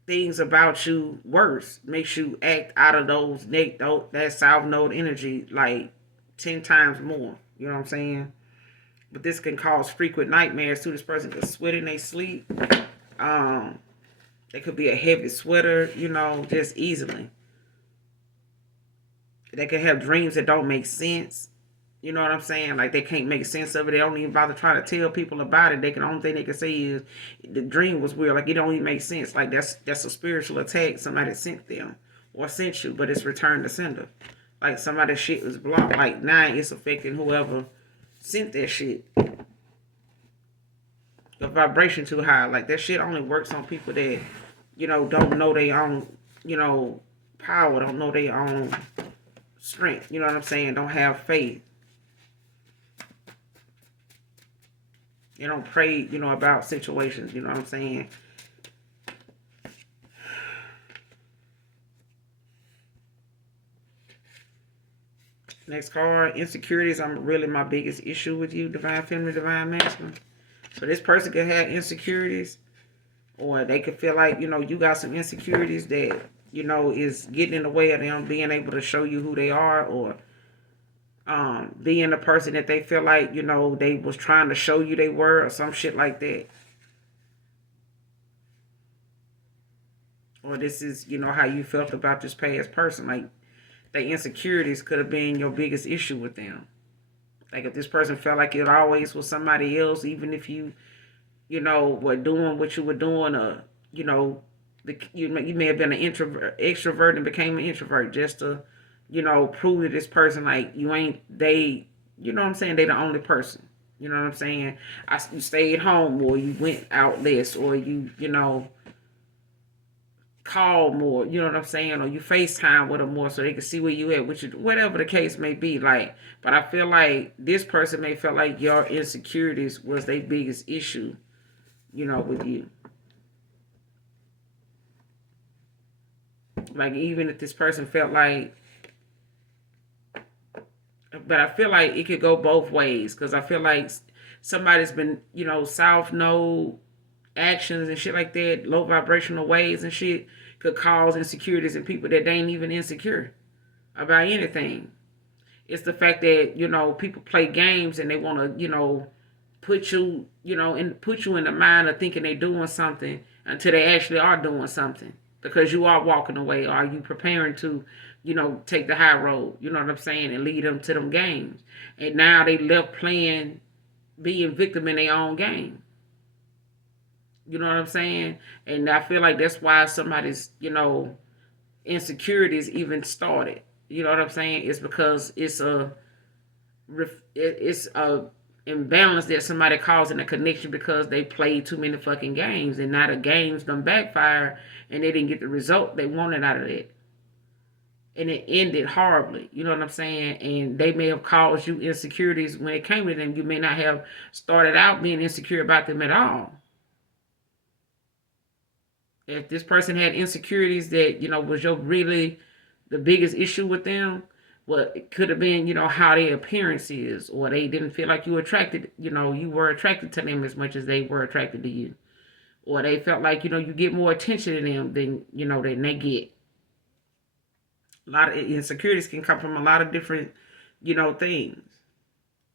things about you worse, makes you act out of that south node energy like 10 times more. You know what I'm saying? But this can cause frequent nightmares too. This person could sweat in their sleep. They could be a heavy sweater, just easily. They could have dreams that don't make sense. You know what I'm saying? Like they can't make sense of it. They don't even bother trying to tell people about it. The only thing they can say is the dream was weird. Like it don't even make sense. Like that's a spiritual attack. Somebody sent them or sent you, but it's returned to sender. Like somebody's shit was blocked. Like now it's affecting whoever sent that shit. The vibration too high. Like that shit only works on people that, don't know their own, power, don't know their own strength. You know what I'm saying? Don't have faith. They don't pray, about situations. You know what I'm saying? Next card, insecurities. I'm really my biggest issue with you, divine feminine, divine masculine. So this person could have insecurities, or they could feel like, you got some insecurities that, is getting in the way of them being able to show you who they are, or being the person that they feel like, they was trying to show you they were, or some shit like that. Or this is, how you felt about this past person. Like, the insecurities could have been your biggest issue with them. Like, if this person felt like it always was somebody else, even if you, were doing what you were doing, or, you may have been an introvert, extrovert, and became an introvert just to, prove to this person, like, you ain't, they, you know what I'm saying, they the only person. You know what I'm saying? You stayed home, or you went out less, or you call more, you know what I'm saying, or you FaceTime with them more so they can see where you at, which is whatever the case may be. Like, but I feel like this person may feel like your insecurities was their biggest issue, with you. Like, even if this person felt like, but I feel like it could go both ways, because I feel like somebody's been, south node actions and shit like that, low vibrational waves and shit, could cause insecurities in people that they ain't even insecure about anything. It's the fact that, people play games and they want to, put you, put you in the mind of thinking they're doing something until they actually are doing something, because you are walking away. Or are you preparing to, take the high road? You know what I'm saying, and lead them to them games. And now they left playing, being victim in their own game. You know what I'm saying? And I feel like that's why somebody's, insecurities even started. You know what I'm saying? It's because it's a imbalance that somebody causing a connection, because they played too many fucking games, and now the games done backfire, and they didn't get the result they wanted out of it. And it ended horribly. You know what I'm saying? And they may have caused you insecurities when it came to them. You may not have started out being insecure about them at all. If this person had insecurities that, was your really the biggest issue with them, well, it could have been, how their appearance is, or they didn't feel like you were attracted, you were attracted to them as much as they were attracted to you. Or they felt like, you get more attention to them than they get. A lot of insecurities can come from a lot of different, things.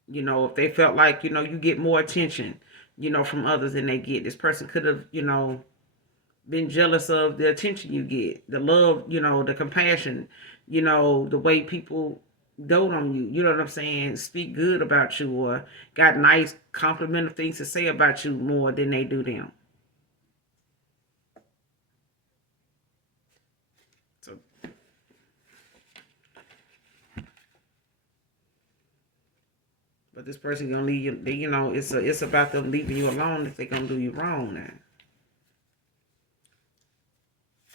If they felt like, you get more attention, from others than they get. This person could have, been jealous of the attention you get, the love, the compassion, the way people dote on you, you know what I'm saying, speak good about you, or got nice complimentary things to say about you more than they do them. So, but this person gonna leave you, it's about them leaving you alone if they gonna do you wrong now.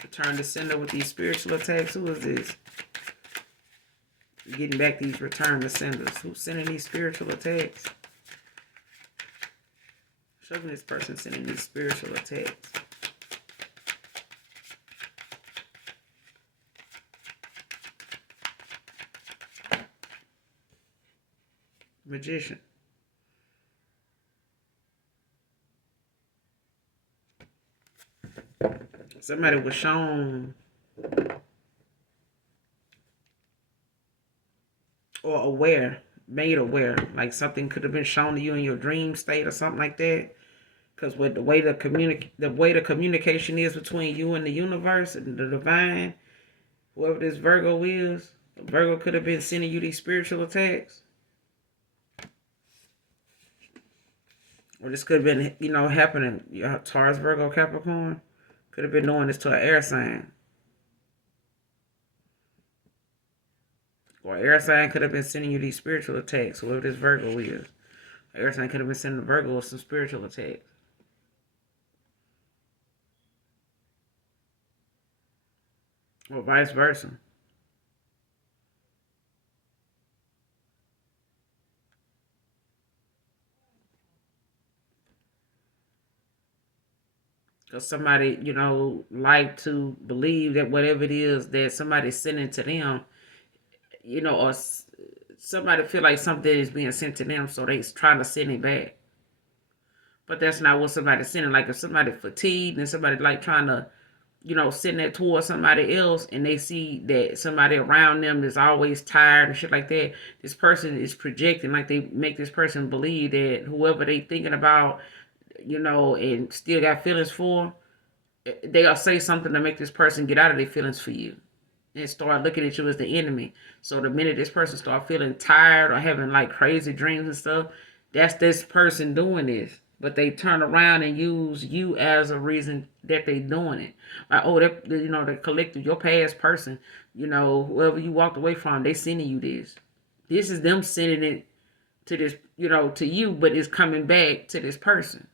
Return to sender with these spiritual attacks. Who is this? Getting back these return to senders. Who's sending these spiritual attacks? Show me this person sending these spiritual attacks. Magician. Somebody was shown or aware, made aware, like something could have been shown to you in your dream state or something like that. Because with the way the communication is between you and the universe and the divine, whoever this Virgo is, Virgo could have been sending you these spiritual attacks. Or this could have been, happening. Taurus, Virgo, Capricorn could have been doing this to an air sign. Or air sign could have been sending you these spiritual attacks, whoever this Virgo is. Air sign could have been sending Virgo some spiritual attacks. Or vice versa. Because somebody, like to believe that whatever it is that somebody's sending to them, or somebody feel like something is being sent to them, so they trying to send it back. But that's not what somebody's sending. Like if somebody fatigued and somebody like trying to, send that towards somebody else, and they see that somebody around them is always tired and shit like that, this person is projecting, like they make this person believe that whoever they thinking about, and still got feelings for, they'll say something to make this person get out of their feelings for you and start looking at you as the enemy. So the minute this person start feeling tired or having like crazy dreams and stuff, that's this person doing this. But they turn around and use you as a reason that they doing it. Like, oh, that the collective, your past person, whoever you walked away from, they sending you this. This is them sending it to this, to you, but it's coming back to this person.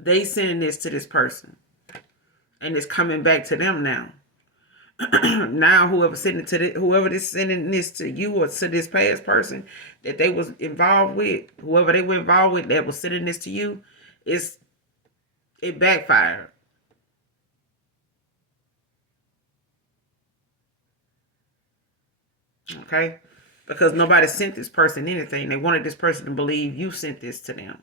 They sending this to this person, and it's coming back to them now. Now whoever is sending this to you or to this past person that they was involved with, whoever they were involved with that was sending this to you, it backfired. Okay? Because nobody sent this person anything. They wanted this person to believe you sent this to them.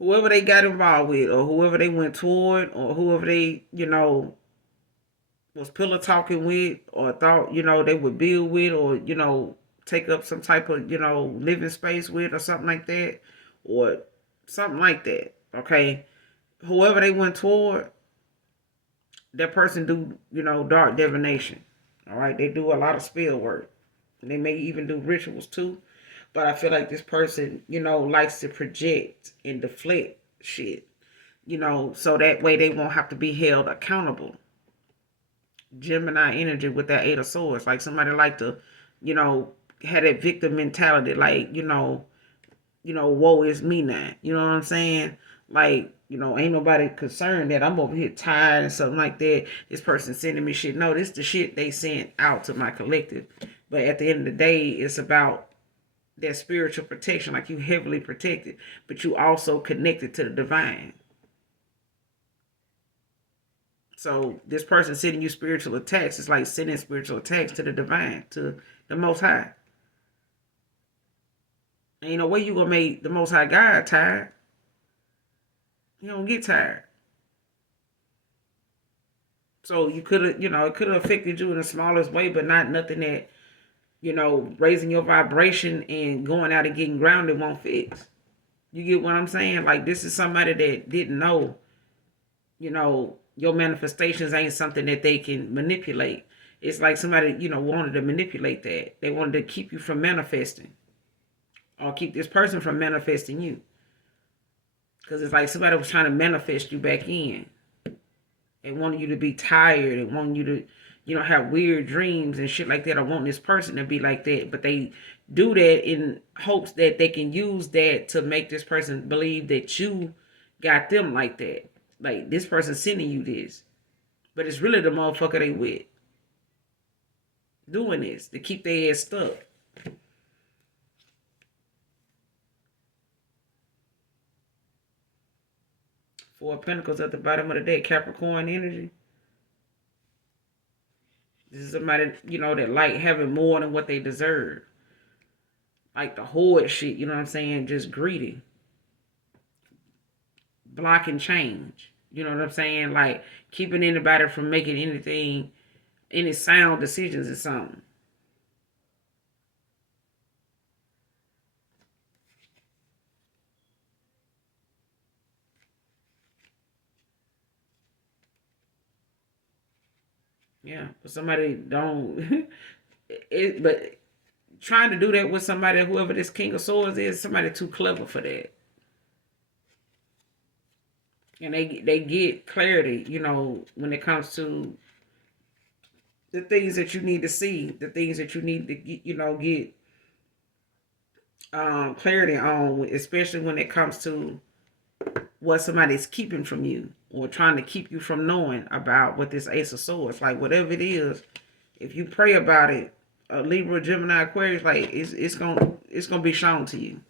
Whoever they got involved with, or whoever they went toward, or whoever they, was pillow talking with, or thought, they would build with, or, take up some type of, living space with, or something like that, or something like that. Okay. Whoever they went toward, that person do, dark divination. All right. They do a lot of spell work. They may even do rituals too. But I feel like this person, likes to project and deflect shit, so that way they won't have to be held accountable. Gemini energy with that Eight of Swords. Like somebody like to, you know, have that victim mentality. Like, woe is me now. You know what I'm saying? Like, ain't nobody concerned that I'm over here tired and something like that. This person sending me shit. No, this the shit they sent out to my collective. But at the end of the day, it's about that spiritual protection. Like you heavily protected, but you also connected to the divine. So this person sending you spiritual attacks is like sending spiritual attacks to the divine, to the Most High. Ain't no way you gonna make the Most High God tired. You don't get tired. So you could have, it could have affected you in the smallest way, but not nothing that, raising your vibration and going out and getting grounded won't fix. You get what I'm saying? Like this is somebody that didn't know, your manifestations ain't something that they can manipulate. It's like somebody, wanted to manipulate that. They wanted to keep you from manifesting or keep this person from manifesting you. Because it's like somebody was trying to manifest you back in. They wanted you to be tired. They wanted you to, have weird dreams and shit like that. I want this person to be like that. But they do that in hopes that they can use that to make this person believe that you got them like that. Like this person sending you this. But it's really the motherfucker they with doing this to keep their ass stuck. Four of Pentacles at the bottom of the deck, Capricorn energy. This is somebody, that like having more than what they deserve. Like the hoard shit, you know what I'm saying? Just greedy. Blocking change. You know what I'm saying? Like keeping anybody from making anything, any sound decisions or something. Yeah. But somebody don't but trying to do that with somebody, whoever this King of Swords is, somebody too clever for that. And they get clarity, when it comes to the things that you need to see, the things that you need to get, get clarity on, especially when it comes to what somebody's keeping from you or trying to keep you from knowing about what this Ace of Swords, like whatever it is, if you pray about it Libra, Gemini, Aquarius, like it's gonna be shown to you.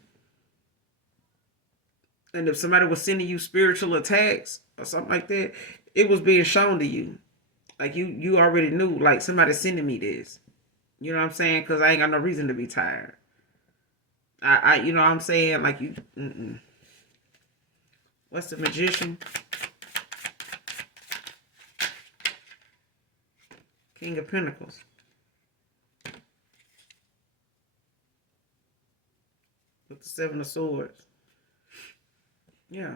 And if somebody was sending you spiritual attacks or something like that, it was being shown to you. Like you already knew. Like somebody sending me this. You know what I'm saying? Because I ain't got no reason to be tired. You know what I'm saying? Like you. What's the Magician? King of Pentacles. With the Seven of Swords. Yeah.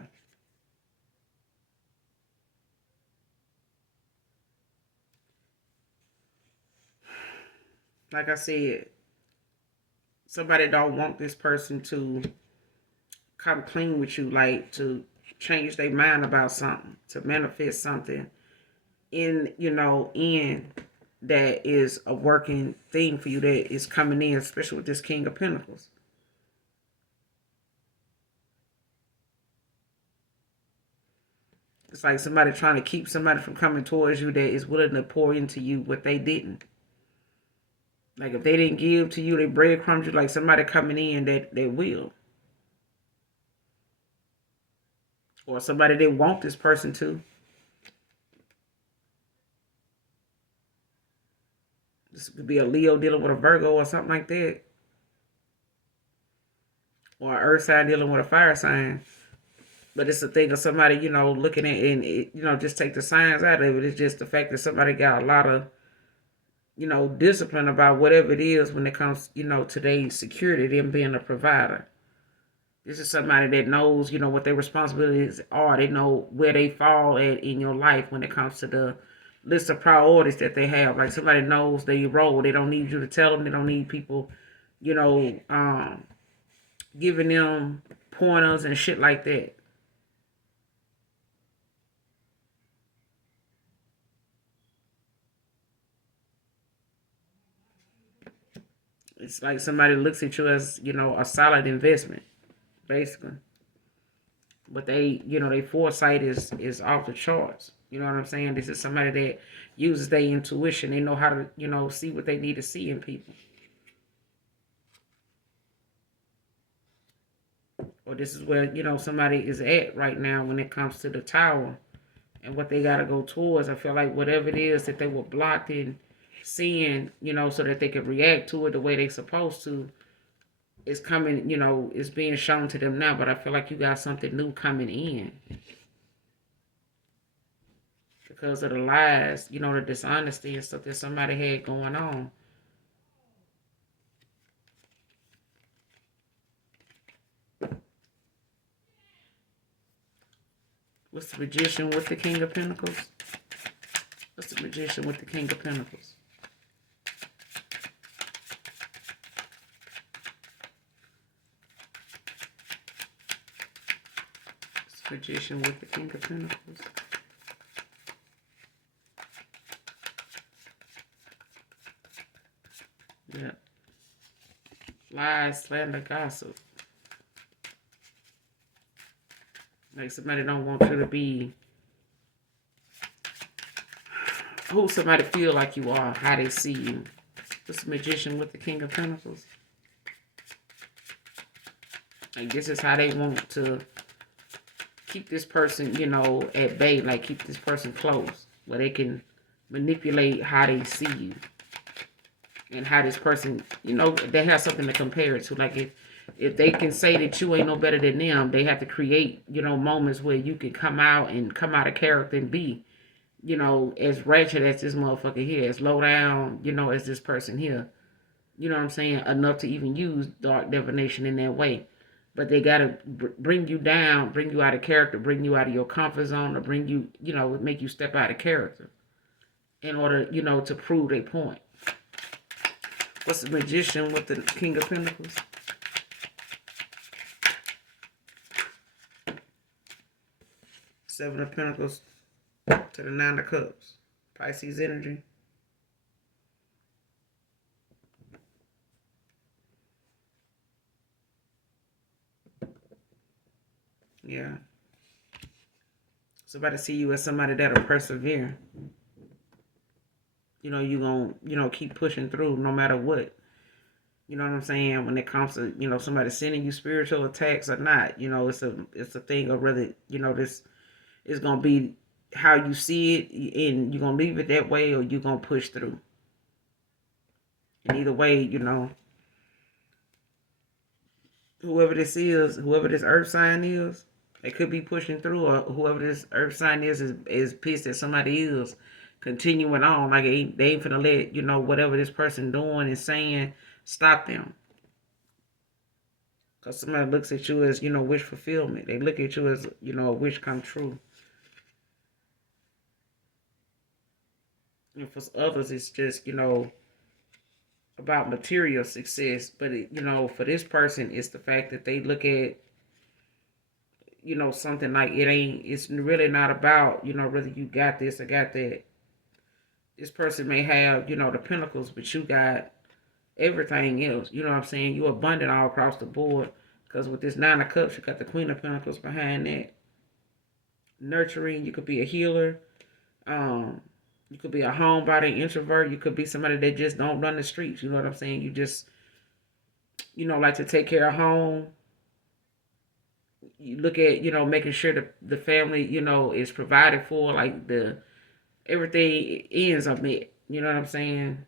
Like I said, somebody don't want this person to come clean with you, like to change their mind about something, to manifest something in that is a working thing for you that is coming in, especially with this King of Pentacles. It's like somebody trying to keep somebody from coming towards you that is willing to pour into you what they didn't. Like if they didn't give to you, they breadcrumbs you, like somebody coming in that they will. Or somebody that want this person to. This could be a Leo dealing with a Virgo or something like that. Or an earth sign dealing with a fire sign. But it's a thing of somebody, looking at it and, just take the signs out of it. It's just the fact that somebody got a lot of, discipline about whatever it is when it comes, to their security, them being a provider. This is somebody that knows, what their responsibilities are. They know where they fall at in your life when it comes to the list of priorities that they have. Like somebody knows their role. They don't need you to tell them. They don't need people, you know, um, giving them pointers and shit like that. It's like somebody looks at you as, a solid investment, basically. But they foresight is off the charts. You know what I'm saying? This is somebody that uses their intuition. They know how to, see what they need to see in people. Or this is where, somebody is at right now when it comes to the tower and what they gotta go towards. I feel like whatever it is that they were blocked in seeing, so that they could react to it the way they supposed to, is coming, is being shown to them now. But I feel like you got something new coming in. Because of the lies, the dishonesty and stuff that somebody had going on. What's the Magician with the King of Pentacles? What's the Magician with the King of Pentacles? What's the Magician with the King of Pentacles? Yeah. Lies, slander, gossip. Like somebody don't want you to be who somebody feel like you are, how they see you. What's the Magician with the King of Pentacles? Like this is how they want to keep this person, at bay, like keep this person close, where they can manipulate how they see you and how this person, they have something to compare it to. Like if they can say that you ain't no better than them, they have to create, moments where you can come out of character and be, as ratchet as this motherfucker here, as low down, as this person here. You know what I'm saying? Enough to even use dark divination in that way. But they got to bring you down, bring you out of character, bring you out of your comfort zone, or bring you, make you step out of character in order, to prove their point. What's the Magician with the King of Pentacles? Seven of Pentacles to the Nine of Cups. Pisces energy. Yeah. Somebody see you as somebody that'll persevere. you're going to, keep pushing through no matter what. You know what I'm saying? When it comes to, somebody sending you spiritual attacks or not, it's a thing of whether, this is going to be how you see it, and you're going to leave it that way, or you're going to push through. And either way, whoever this earth sign is, they could be pushing through, or whoever this earth sign is pissed that somebody is continuing on. Like they ain't finna let, whatever this person doing and saying stop them. Because somebody looks at you as, wish fulfillment. They look at you as, a wish come true. And for others, it's just, about material success. But, for this person, it's the fact that they look at, something like it's really not about, whether you got this or got that. This person may have, the pinnacles, but you got everything else. You know what I'm saying? You're abundant all across the board. Because with this Nine of Cups, you got the Queen of Pentacles behind that. Nurturing, you could be a healer. Um, you could be a homebody introvert. You could be somebody that just don't run the streets. You know what I'm saying? You just, like to take care of home. You look at, making sure that the family, is provided for. Like everything ends are met. You know what I'm saying?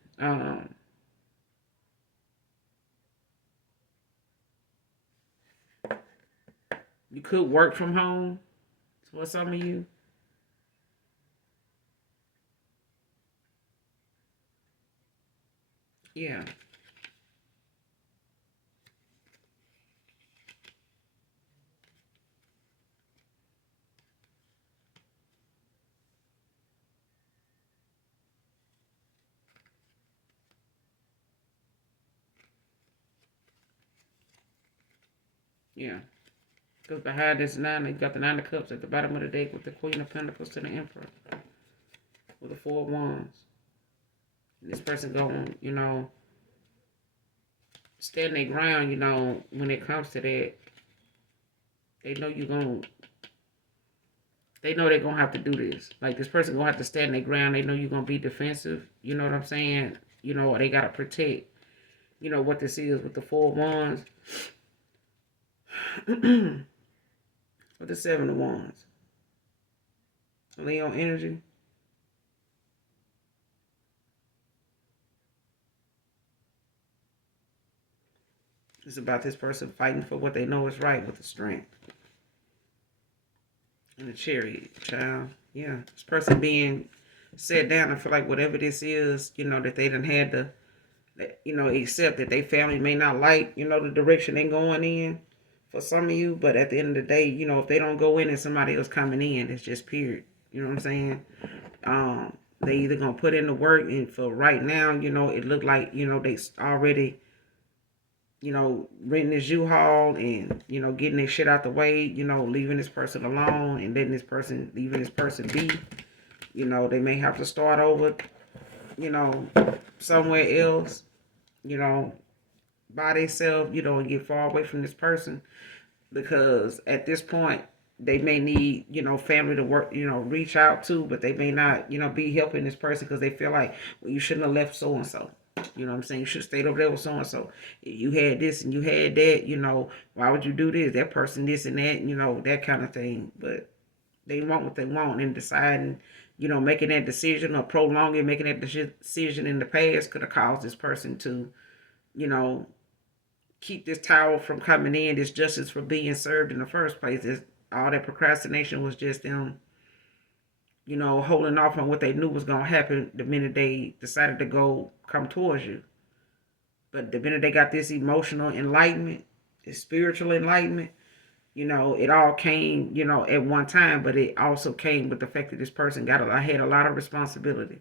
You could work from home for some of you. Yeah. Yeah. Because behind this nine, you got the Nine of Cups at the bottom of the deck with the Queen of Pentacles to the Emperor with the Four of Wands. And this person going, stand their ground, when it comes to that. They know you're going to, they know they're going to have to do this. Like this person going to have to stand their ground. They know you're going to be defensive. You know what I'm saying? They got to protect, what this is with the Four of Wands. With the Seven of Wands. Leo energy. It's about this person fighting for what they know is right with the Strength. And the Chariot, child. Yeah. This person being set down and feel like whatever this is, that they done had to, accept that they family may not like, the direction they going in for some of you. But at the end of the day, if they don't go in and somebody else coming in, it's just period. You know what I'm saying? They either gonna put in the work, and for right now, it looked like, they already, renting this U-Haul and, getting their shit out the way, leaving this person alone and letting this person, leaving this person be. They may have to start over, somewhere else, by themselves, and get far away from this person. Because at this point, they may need, family to work, reach out to, but they may not, be helping this person because they feel like, well, you shouldn't have left so and so. You know what I'm saying? You should have stayed over there with so and so. You had this and you had that, why would you do this? That person, this and that, that kind of thing. But they want what they want, and deciding, making that decision or prolonging making that decision in the past could have caused this person to, you know, keep this tower from coming in, this justice from being served in the first place. All that procrastination was just them, holding off on what they knew was going to happen the minute they decided to go come towards you. But the minute they got this emotional enlightenment, this spiritual enlightenment, it all came, at one time, but it also came with the fact that this person had a lot of responsibility.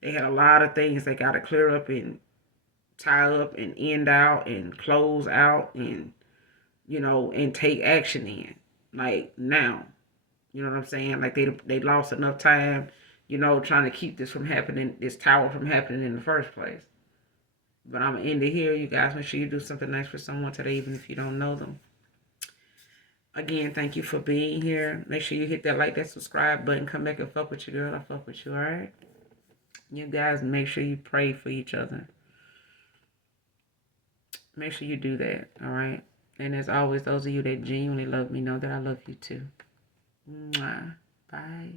They had a lot of things they got to clear up and tie up and end out and close out and, and take action in. Like now, you know what I'm saying? Like they lost enough time, trying to keep this from happening, this tower from happening in the first place. But I'm going to end it here. You guys, make sure you do something nice for someone today, even if you don't know them. Again, thank you for being here. Make sure you hit that like, that subscribe button. Come back and fuck with you, girl. I fuck with you, all right? You guys make sure you pray for each other. Make sure you do that, all right? And as always, those of you that genuinely love me know that I love you too. Mwah. Bye.